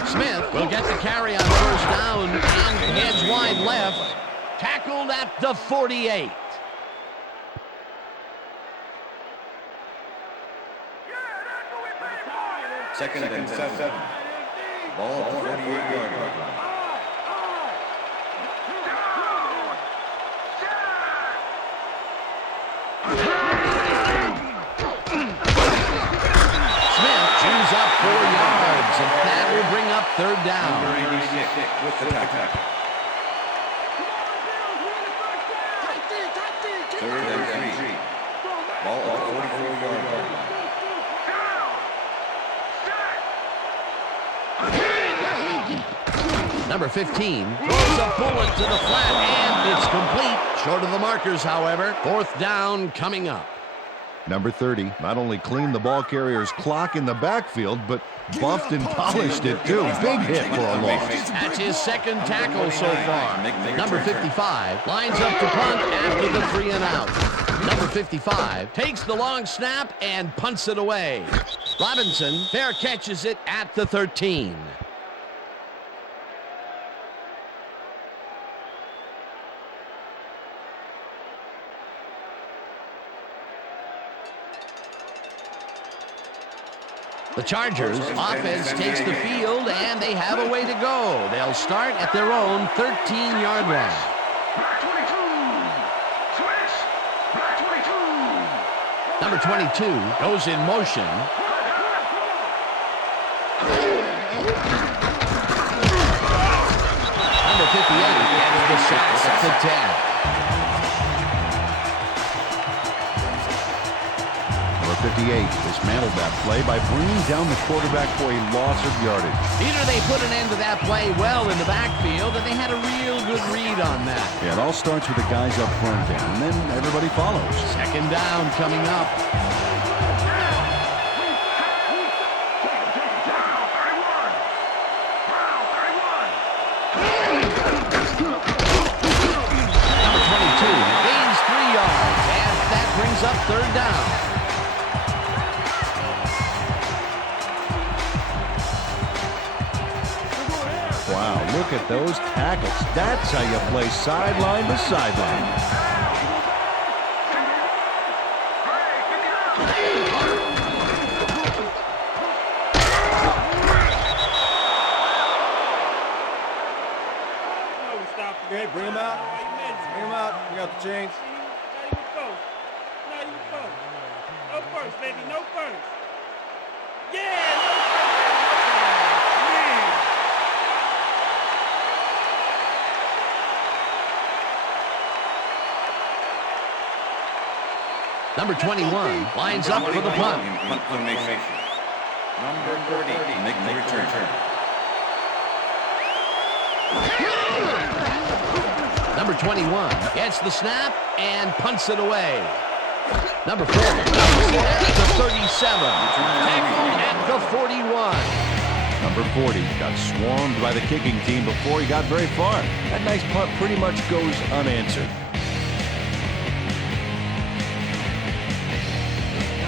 Smith will get the carry on first down and heads wide left. Tackled at the 48. Second and 7. Ball at the 48-yard line. Number 86 with the tackle. Third and 3. Ball at the 44-yard line. Number 15 throws a bullet to the flat, and it's complete. Short of the markers, however. Fourth down coming up. Number 30 not only cleaned the ball carrier's clock in the backfield, but buffed and polished it too. Big hit for a loss. That's his second tackle so far. Number 55 lines up to punt after the 3 and out. Number 55 takes the long snap and punts it away. Robinson fair catches it at the 13. The Chargers offense takes the field, and they have a way to go. They'll start at their own 13-yard line. Number 22 goes in motion. Number 58 gets the sack at the 10. Number 58 dismantled that play by bringing down the quarterback for a loss of yardage. Peter, they put an end to that play well in the backfield, and they had a real good read on that. Yeah, it all starts with the guys up front, Dan, and then everybody follows. Second down coming up. Number 22 gains 3 yards, and that brings up third down. Wow, look at those tackles. That's how you play sideline to sideline. Okay, bring him out. Bring him out. We got the chains. Now you first. No first, baby. No first. Yeah, no first. Man. Number 21 lines up for the punt. Punt formation. Number 30 make the return. Number 21 gets the snap and punts it away. Number 40 at the 37. At the 41. Number 40 got swarmed by the kicking team before he got very far. That nice punt pretty much goes unanswered.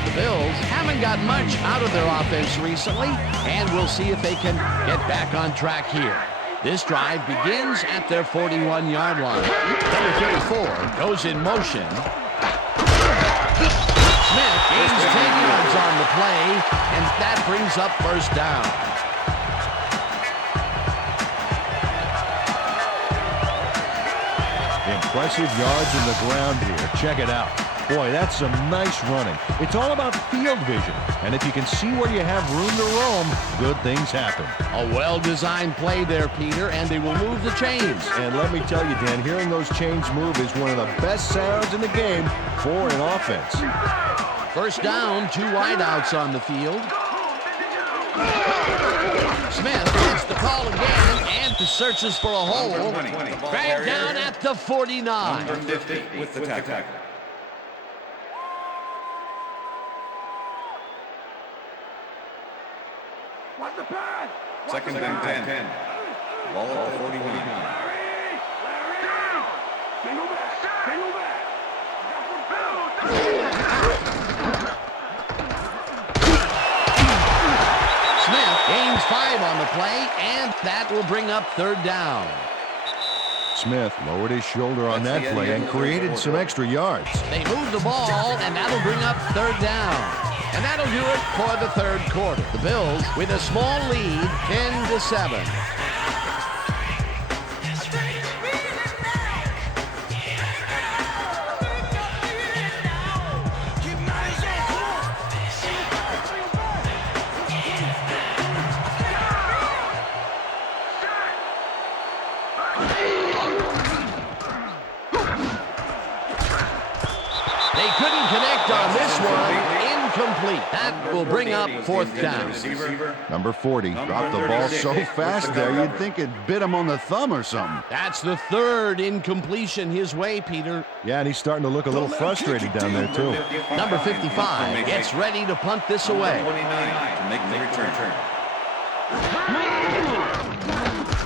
The Bills haven't got much out of their offense recently, and we'll see if they can get back on track here. This drive begins at their 41-yard line. Number 34 goes in motion. Smith gains 10 yards on the play, and that brings up first down. Impressive yards in the ground here. Check it out. Boy, that's some nice running. It's all about field vision. And if you can see where you have room to roam, good things happen. A well-designed play there, Peter, and they will move the chains. And let me tell you, Dan, hearing those chains move is one of the best sounds in the game for an offense. First down, 2 wideouts on the field. Smith gets the call again and searches for a hole. Dragged down at the 49. Number 50 with the tackle. Watch the pass. Second and 10. Ball at the 41. Single back. Single back. Smith gains 5 on the play, and that will bring up third down. Smith lowered his shoulder on that play and created some extra yards. They move the ball, and that'll bring up third down. And that'll do it for the third quarter. The Bills with a small lead, 10-7. incomplete. That will bring up fourth down. Number 40 dropped the ball so fast there, you'd think it bit him on the thumb or something. That's the third incompletion his way, Peter. Yeah, and he's starting to look a little frustrated down there, too. Number 55 gets ready to punt this away. 29 to make the return.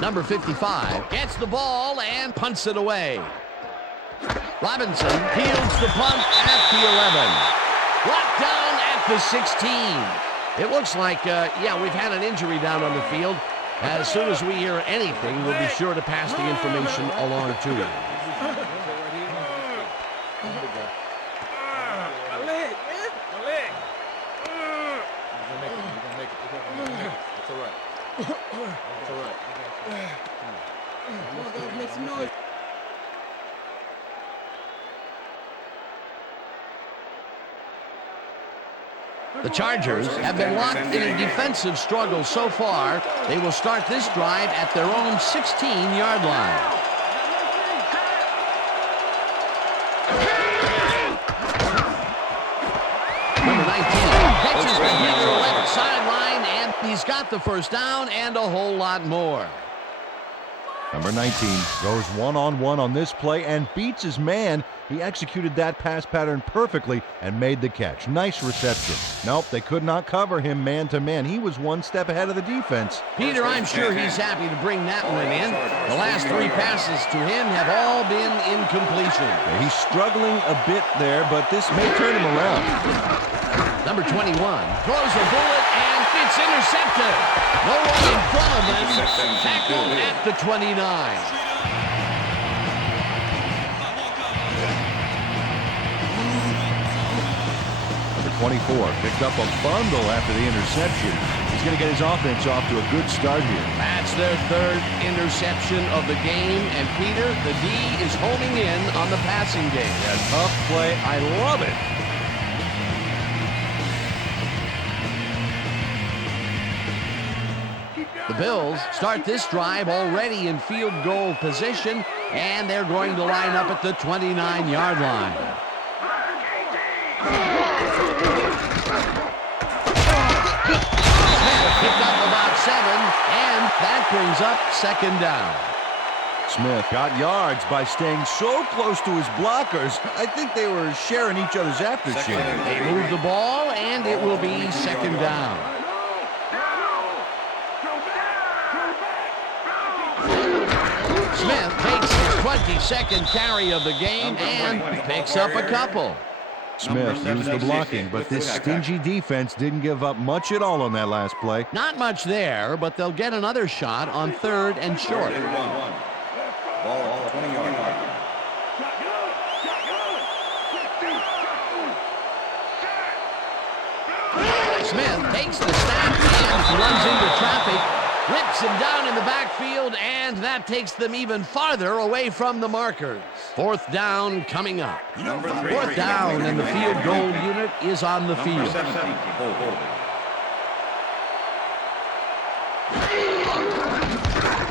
Number 55 gets the ball and punts it away. Robinson fields the punt at the 11. Brought down at the 16. It looks like, we've had an injury down on the field. As soon as we hear anything, we'll be sure to pass the information along to you. My leg, man. My leg. It's all right. It's all right. Come on, guys, make some noise. The Chargers have been locked in a defensive struggle so far. They will start this drive at their own 16-yard line. Number 19 pitches the hitter left sideline, and he's got the first down and a whole lot more. Number 19 goes one-on-one on this play and beats his man. He executed that pass pattern perfectly and made the catch. Nice reception. Nope, they could not cover him man-to-man. He was one step ahead of the defense. Peter, I'm sure he's happy to bring that one in. The last three passes to him have all been incompletion. Yeah, he's struggling a bit there, but this may turn him around. Number 21 throws a bullet and it's intercepted. No one in front of him. Tackled at the 29. Number 24 picked up a bundle after the interception. He's going to get his offense off to a good start here. That's their third interception of the game. And Peter, the D is homing in on the passing game. Yeah, tough play. I love it. The Bills start this drive already in field goal position, and they're going to line up at the 29-yard line. Smith picked up about 7, and that brings up second down. Smith got yards by staying so close to his blockers. I think they were sharing each other's aftershave. They move the ball, and it will be second down. Smith takes his 22nd carry of the game and picks up a couple. Smith used the blocking, but this stingy defense didn't give up much at all on that last play. Not much there, but they'll get another shot on third and short. Ball at the 20-yard line. Smith takes the snap and runs into traffic. Rips him down in the backfield, and that takes them even farther away from the markers. Fourth down coming up. Fourth down, and the field goal unit is on the field.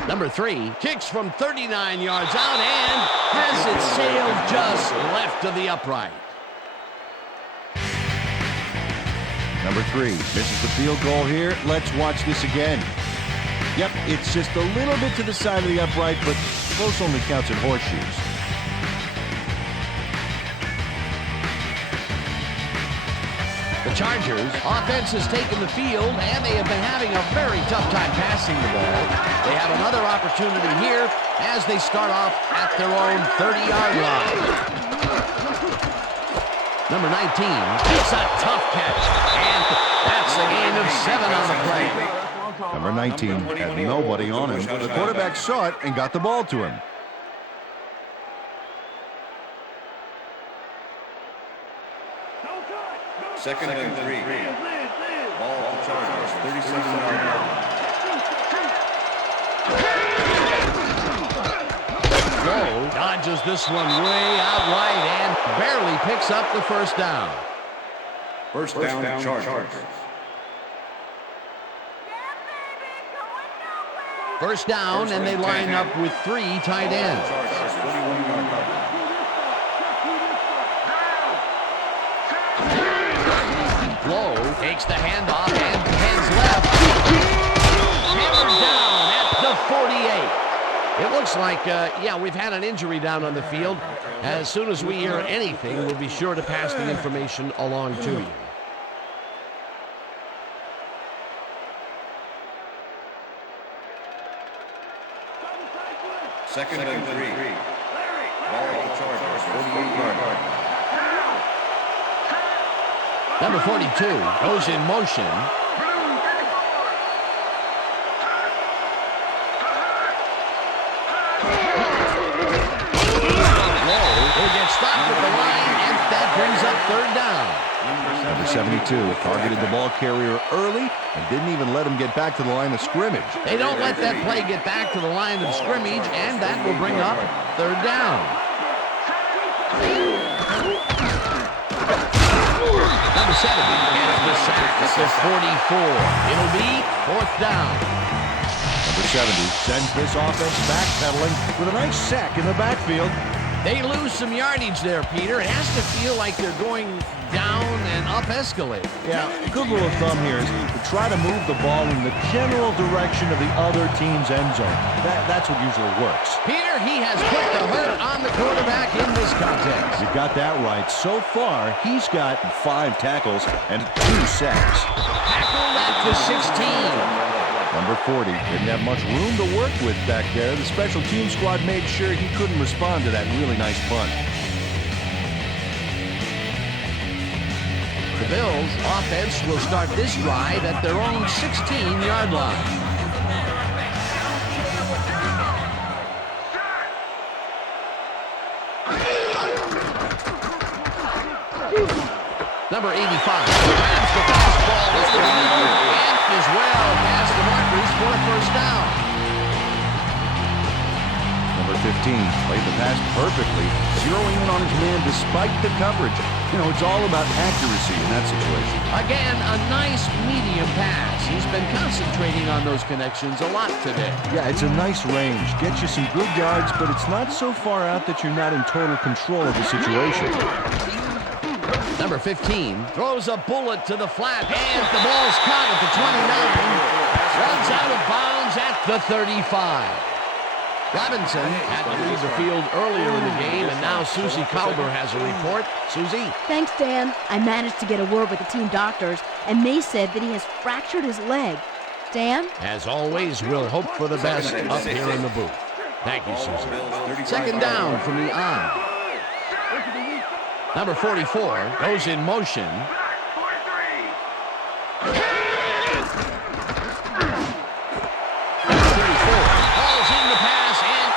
Number 3 kicks from 39 yards out and has it sailed just left of the upright. Number 3 misses the field goal here. Let's watch this again. Yep, it's just a little bit to the side of the upright, but close only counts at horseshoes. The Chargers offense has taken the field, and they have been having a very tough time passing the ball. They have another opportunity here as they start off at their own 30-yard line. Number 19 makes a tough catch, and that's a gain of 7 on the play. Number 19 had nobody on him. The quarterback saw it and got the ball to him. Second and 3. Ball at the Chargers, 37-yard line. Lowe dodges this one way out right and barely picks up the first down. First down, Chargers. First down, and they line up with 3 tight ends. Lowe Takes the handoff and heads left. Hammered down at the 48. It looks like, yeah, we've had an injury down on the field. As soon as we hear anything, we'll be sure to pass the information along to you. Second and 3. Ball on the Chargers, 48-yard line. Number 42 goes in motion. Will get stopped at the line, and that brings up third down. Number 72 targeted the ball carrier early and didn't even let him get back to the line of scrimmage. They don't let that play get back to the line of scrimmage, and that will bring up third down. Number 7 gets the sack at the 44. It'll be fourth down. Number 70 sends this offense backpedaling with a nice sack in the backfield. They lose some yardage there, Peter. It has to feel like they're going down and up escalator. Yeah, a good rule of thumb here is to try to move the ball in the general direction of the other team's end zone. That's what usually works. Peter, he has put the hurt on the quarterback in this contest. You got that right. So far, he's got 5 tackles and 2 sacks. Tackled at the 16. Number 40 didn't have much room to work with back there. The special team squad made sure he couldn't respond to that really nice punt. The Bills' offense will start this drive at their own 16-yard line. Number 85 grabs the fastball over the middle and is well past the markers for a first down. Number 15 played the pass perfectly, zeroing in on his man despite the coverage. You know, it's all about accuracy in that situation. Again, a nice medium pass. He's been concentrating on those connections a lot today. Yeah, it's a nice range. Gets you some good yards, but it's not so far out that you're not in total control of the situation. Number 15 throws a bullet to the flat, and the ball's caught at the 29. Runs out of bounds at the 35. Robinson had to leave the field earlier in the game, and now Susie Kalber has a report. Susie? Thanks, Dan. I managed to get a word with the team doctors, and they said that he has fractured his leg. Dan? As always, we'll hope for the best up here in the booth. Thank you, Susie. Second down from the on. Number 44 goes in motion.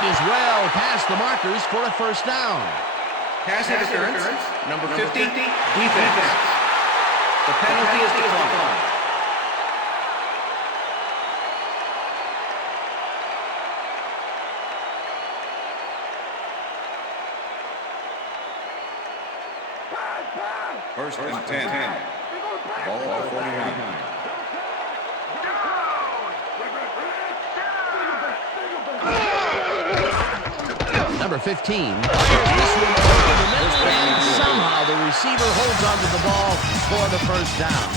Is well past the markers for a first down. Pass interference, number 50, defense. The penalty is declined. First and 10. Ball at the 49. Number 15 fires this one over the middle, and somehow the receiver holds onto the ball for the first down.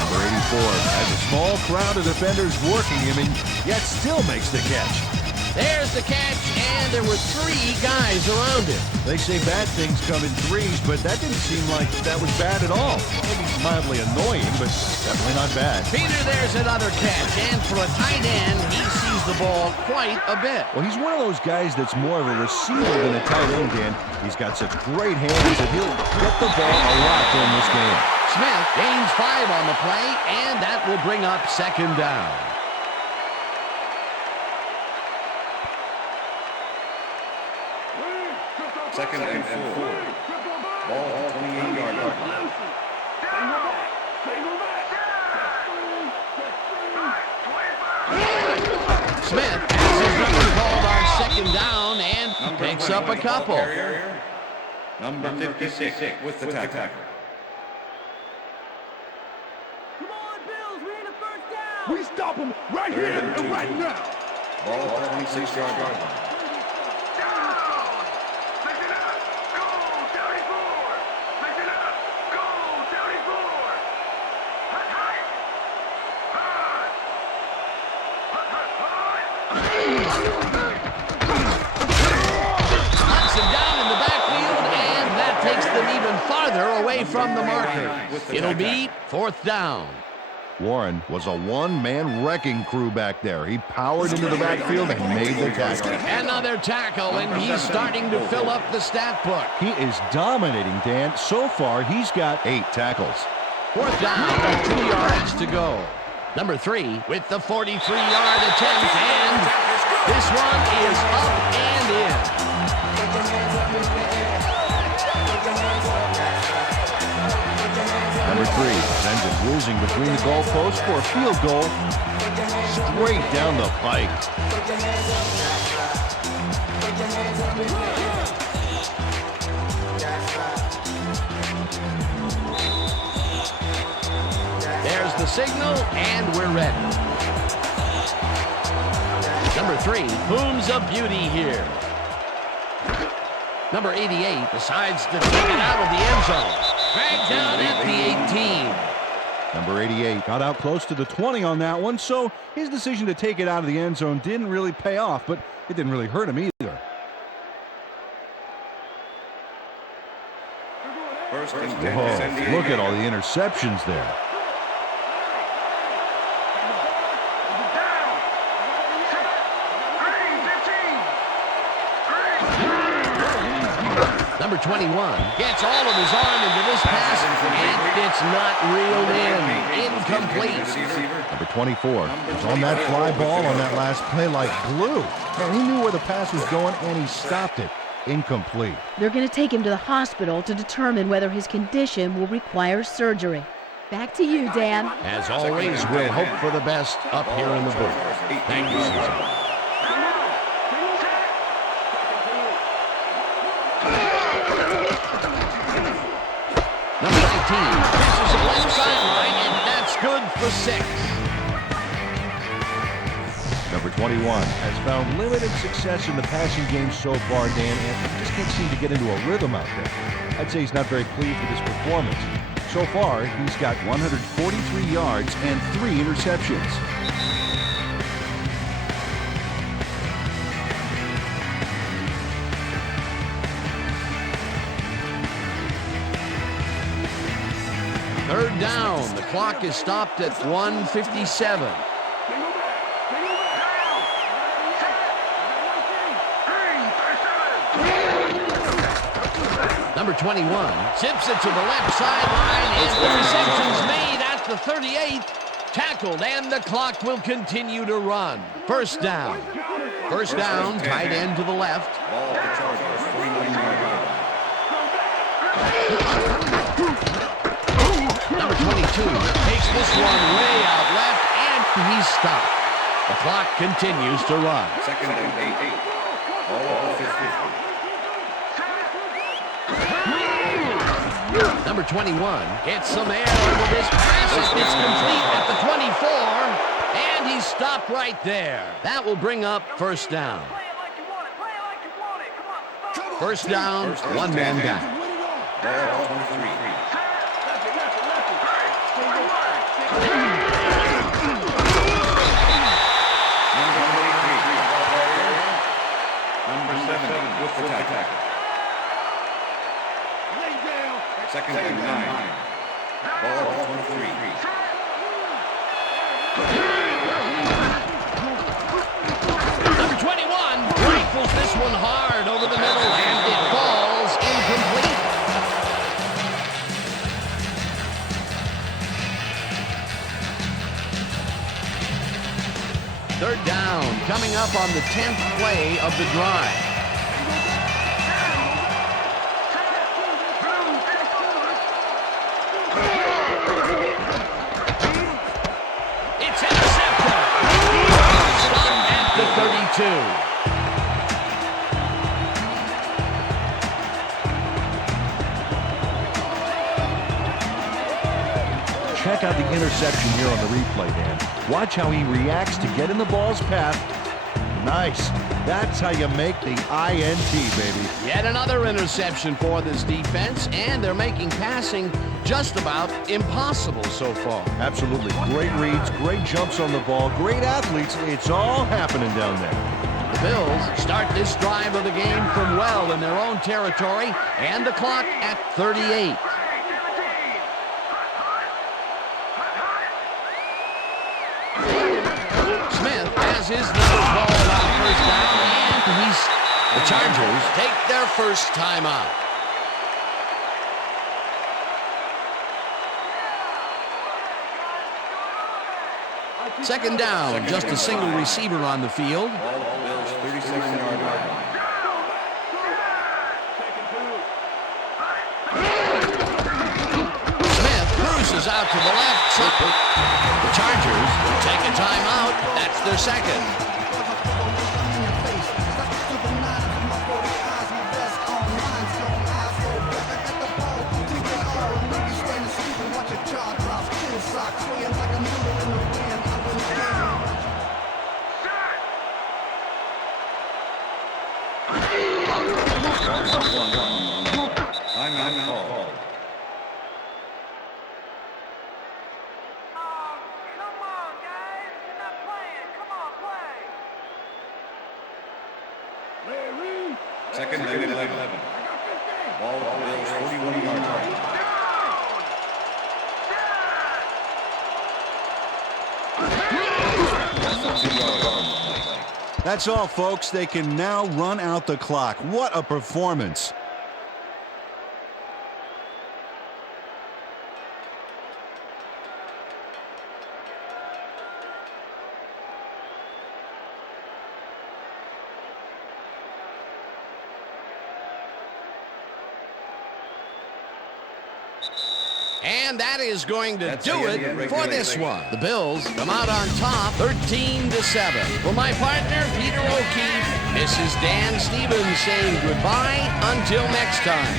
Number 84 has a small crowd of defenders working him and yet still makes the catch. There's the catch, and there were 3 guys around him. They say bad things come in threes, but that didn't seem like that was bad at all. Maybe mildly annoying, but definitely not bad. Peter, there's another catch, and for a tight end, he sees the ball quite a bit. Well, he's one of those guys that's more of a receiver than a tight end, Dan. He's got such great hands that he'll get the ball a lot during this game. Smith gains 5 on the play, and that will bring up second down. Second and 4. Ball at the 28-yard line. Smith has his number called on second down and picks up a couple. Number 56 with the tackle. Come on, Bills, we need a first down. We stop them right here and right now. Ball at the 26-yard line. Knocks him down in the backfield, and that takes them even farther away from the marker. It'll be 4th down. Warren was a one-man wrecking crew back there. He powered into the backfield and made the tackle. Another tackle, and he's starting to fill up the stat book. He is dominating, Dan. So far, he's got 8 tackles. 4th down, 2 yards to go. Number 3 with the 43-yard attempt, and this one is up and in. Number 3 sends it whizzing between the goalposts for a field goal straight down the pike. There's the signal, and we're ready. Number 3, whom's a beauty here. Number 88 decides to take it out of the end zone. Dragged down at the 18. Number 88 got out close to the 20 on that one, so his decision to take it out of the end zone didn't really pay off, but it didn't really hurt him either. First and 10. Whoa, look at all the interceptions there. Number 21 gets all of his arm into this pass, and it's not reeled in. Incomplete. Number 24 was on that fly ball on that last play like glue. And he knew where the pass was going, and he stopped it. Incomplete. They're going to take him to the hospital to determine whether his condition will require surgery. Back to you, Dan. As always, we'll hope for the best up here in the booth. Thank you, Susan. Number 19 catches the left sideline, and that's good for 6. Number 21 has found limited success in the passing game so far, Dan, and just can't seem to get into a rhythm out there. I'd say he's not very pleased with his performance. So far, he's got 143 yards and 3 interceptions. Third down. The clock is stopped at 1:57. Number 21 zips it to the left sideline, and the reception's made at the 38. Tackled, and the clock will continue to run. First down. First down, tight end to the left. Ball at the Chargers, 49-yard line. Number 22 takes this one way out left, and he's stopped. The clock continues to run. Second and 8. Ball at the 50. Number 21 gets some air with this pass. It's complete at the 24, and he's stopped right there. That will bring up first down. First down, one man down. Ball at 23. Number 7 with the tackle. Second and 9. Ball at 23. Number 21 rifles this one hard over the middle, and it falls incomplete. Third down, coming up on the 10th play of the drive. It's intercepted. Stop at the 32. Check out the interception here on the replay, Dan. Watch how he reacts to get in the ball's path. Nice. That's how you make the INT, baby. Yet another interception for this defense, and they're making passing just about impossible so far. Absolutely. Great reads, great jumps on the ball, great athletes. It's all happening down there. The The Bills start this drive of the game from well in their own territory, and the clock at 38. Smith has his numbers ball on first down, and the Chargers take their first timeout. Second down, just a single receiver on the field. Ball at the Bills' 37-yard line. Smith cruises out to the left. The Chargers take a timeout. That's their second. Timeout call. Second and 11. Ball at the Bills' 41-yard line. That's all, folks. They can now run out the clock. What a performance. And that is going to do it for this one. The Bills come out on top 13-7. For my partner, Peter O'Keefe, this is Dan Stevens saying goodbye until next time.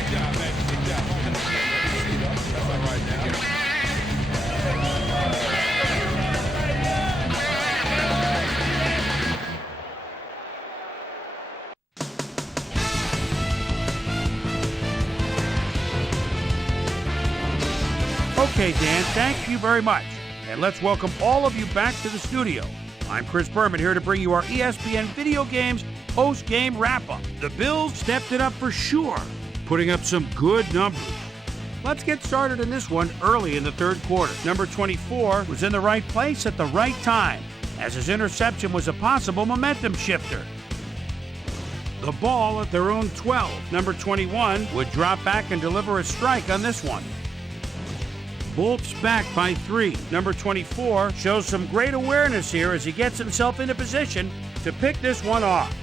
Okay, Dan, thank you very much. And let's welcome all of you back to the studio. I'm Chris Berman here to bring you our ESPN Video Games post-game wrap-up. The Bills stepped it up for sure, putting up some good numbers. Let's get started in this one early in the third quarter. Number 24 was in the right place at the right time, as his interception was a possible momentum shifter. The ball at their own 12. Number 21 would drop back and deliver a strike on this one. Bolts back by 3. Number 24 shows some great awareness here as he gets himself into position to pick this one off.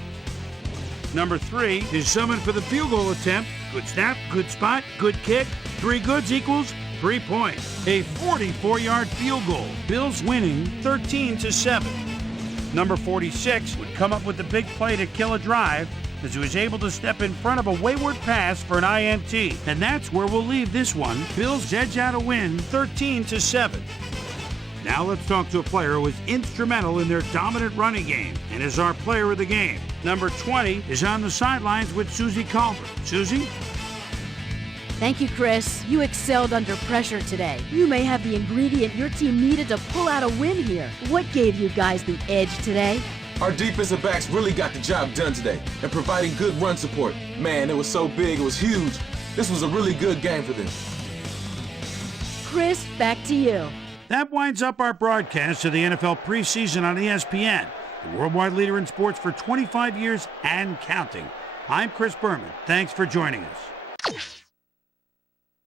Number 3 is summoned for the field goal attempt. Good snap, good spot, good kick. 3 goods equals 3 points. A 44-yard field goal. Bills winning 13-7. Number 46 would come up with the big play to kill a drive, as he was able to step in front of a wayward pass for an INT. And that's where we'll leave this one. Bills edge out a win 13-7. Now let's talk to a player who was instrumental in their dominant running game and is our player of the game. Number 20 is on the sidelines with Susie Culver. Susie? Thank you, Chris. You excelled under pressure today. You may have the ingredient your team needed to pull out a win here. What gave you guys the edge today? Our defensive backs really got the job done today and providing good run support. Man, it was so big, it was huge. This was a really good game for them. Chris, back to you. That winds up our broadcast of the NFL preseason on ESPN, the worldwide leader in sports for 25 years and counting. I'm Chris Berman. Thanks for joining us.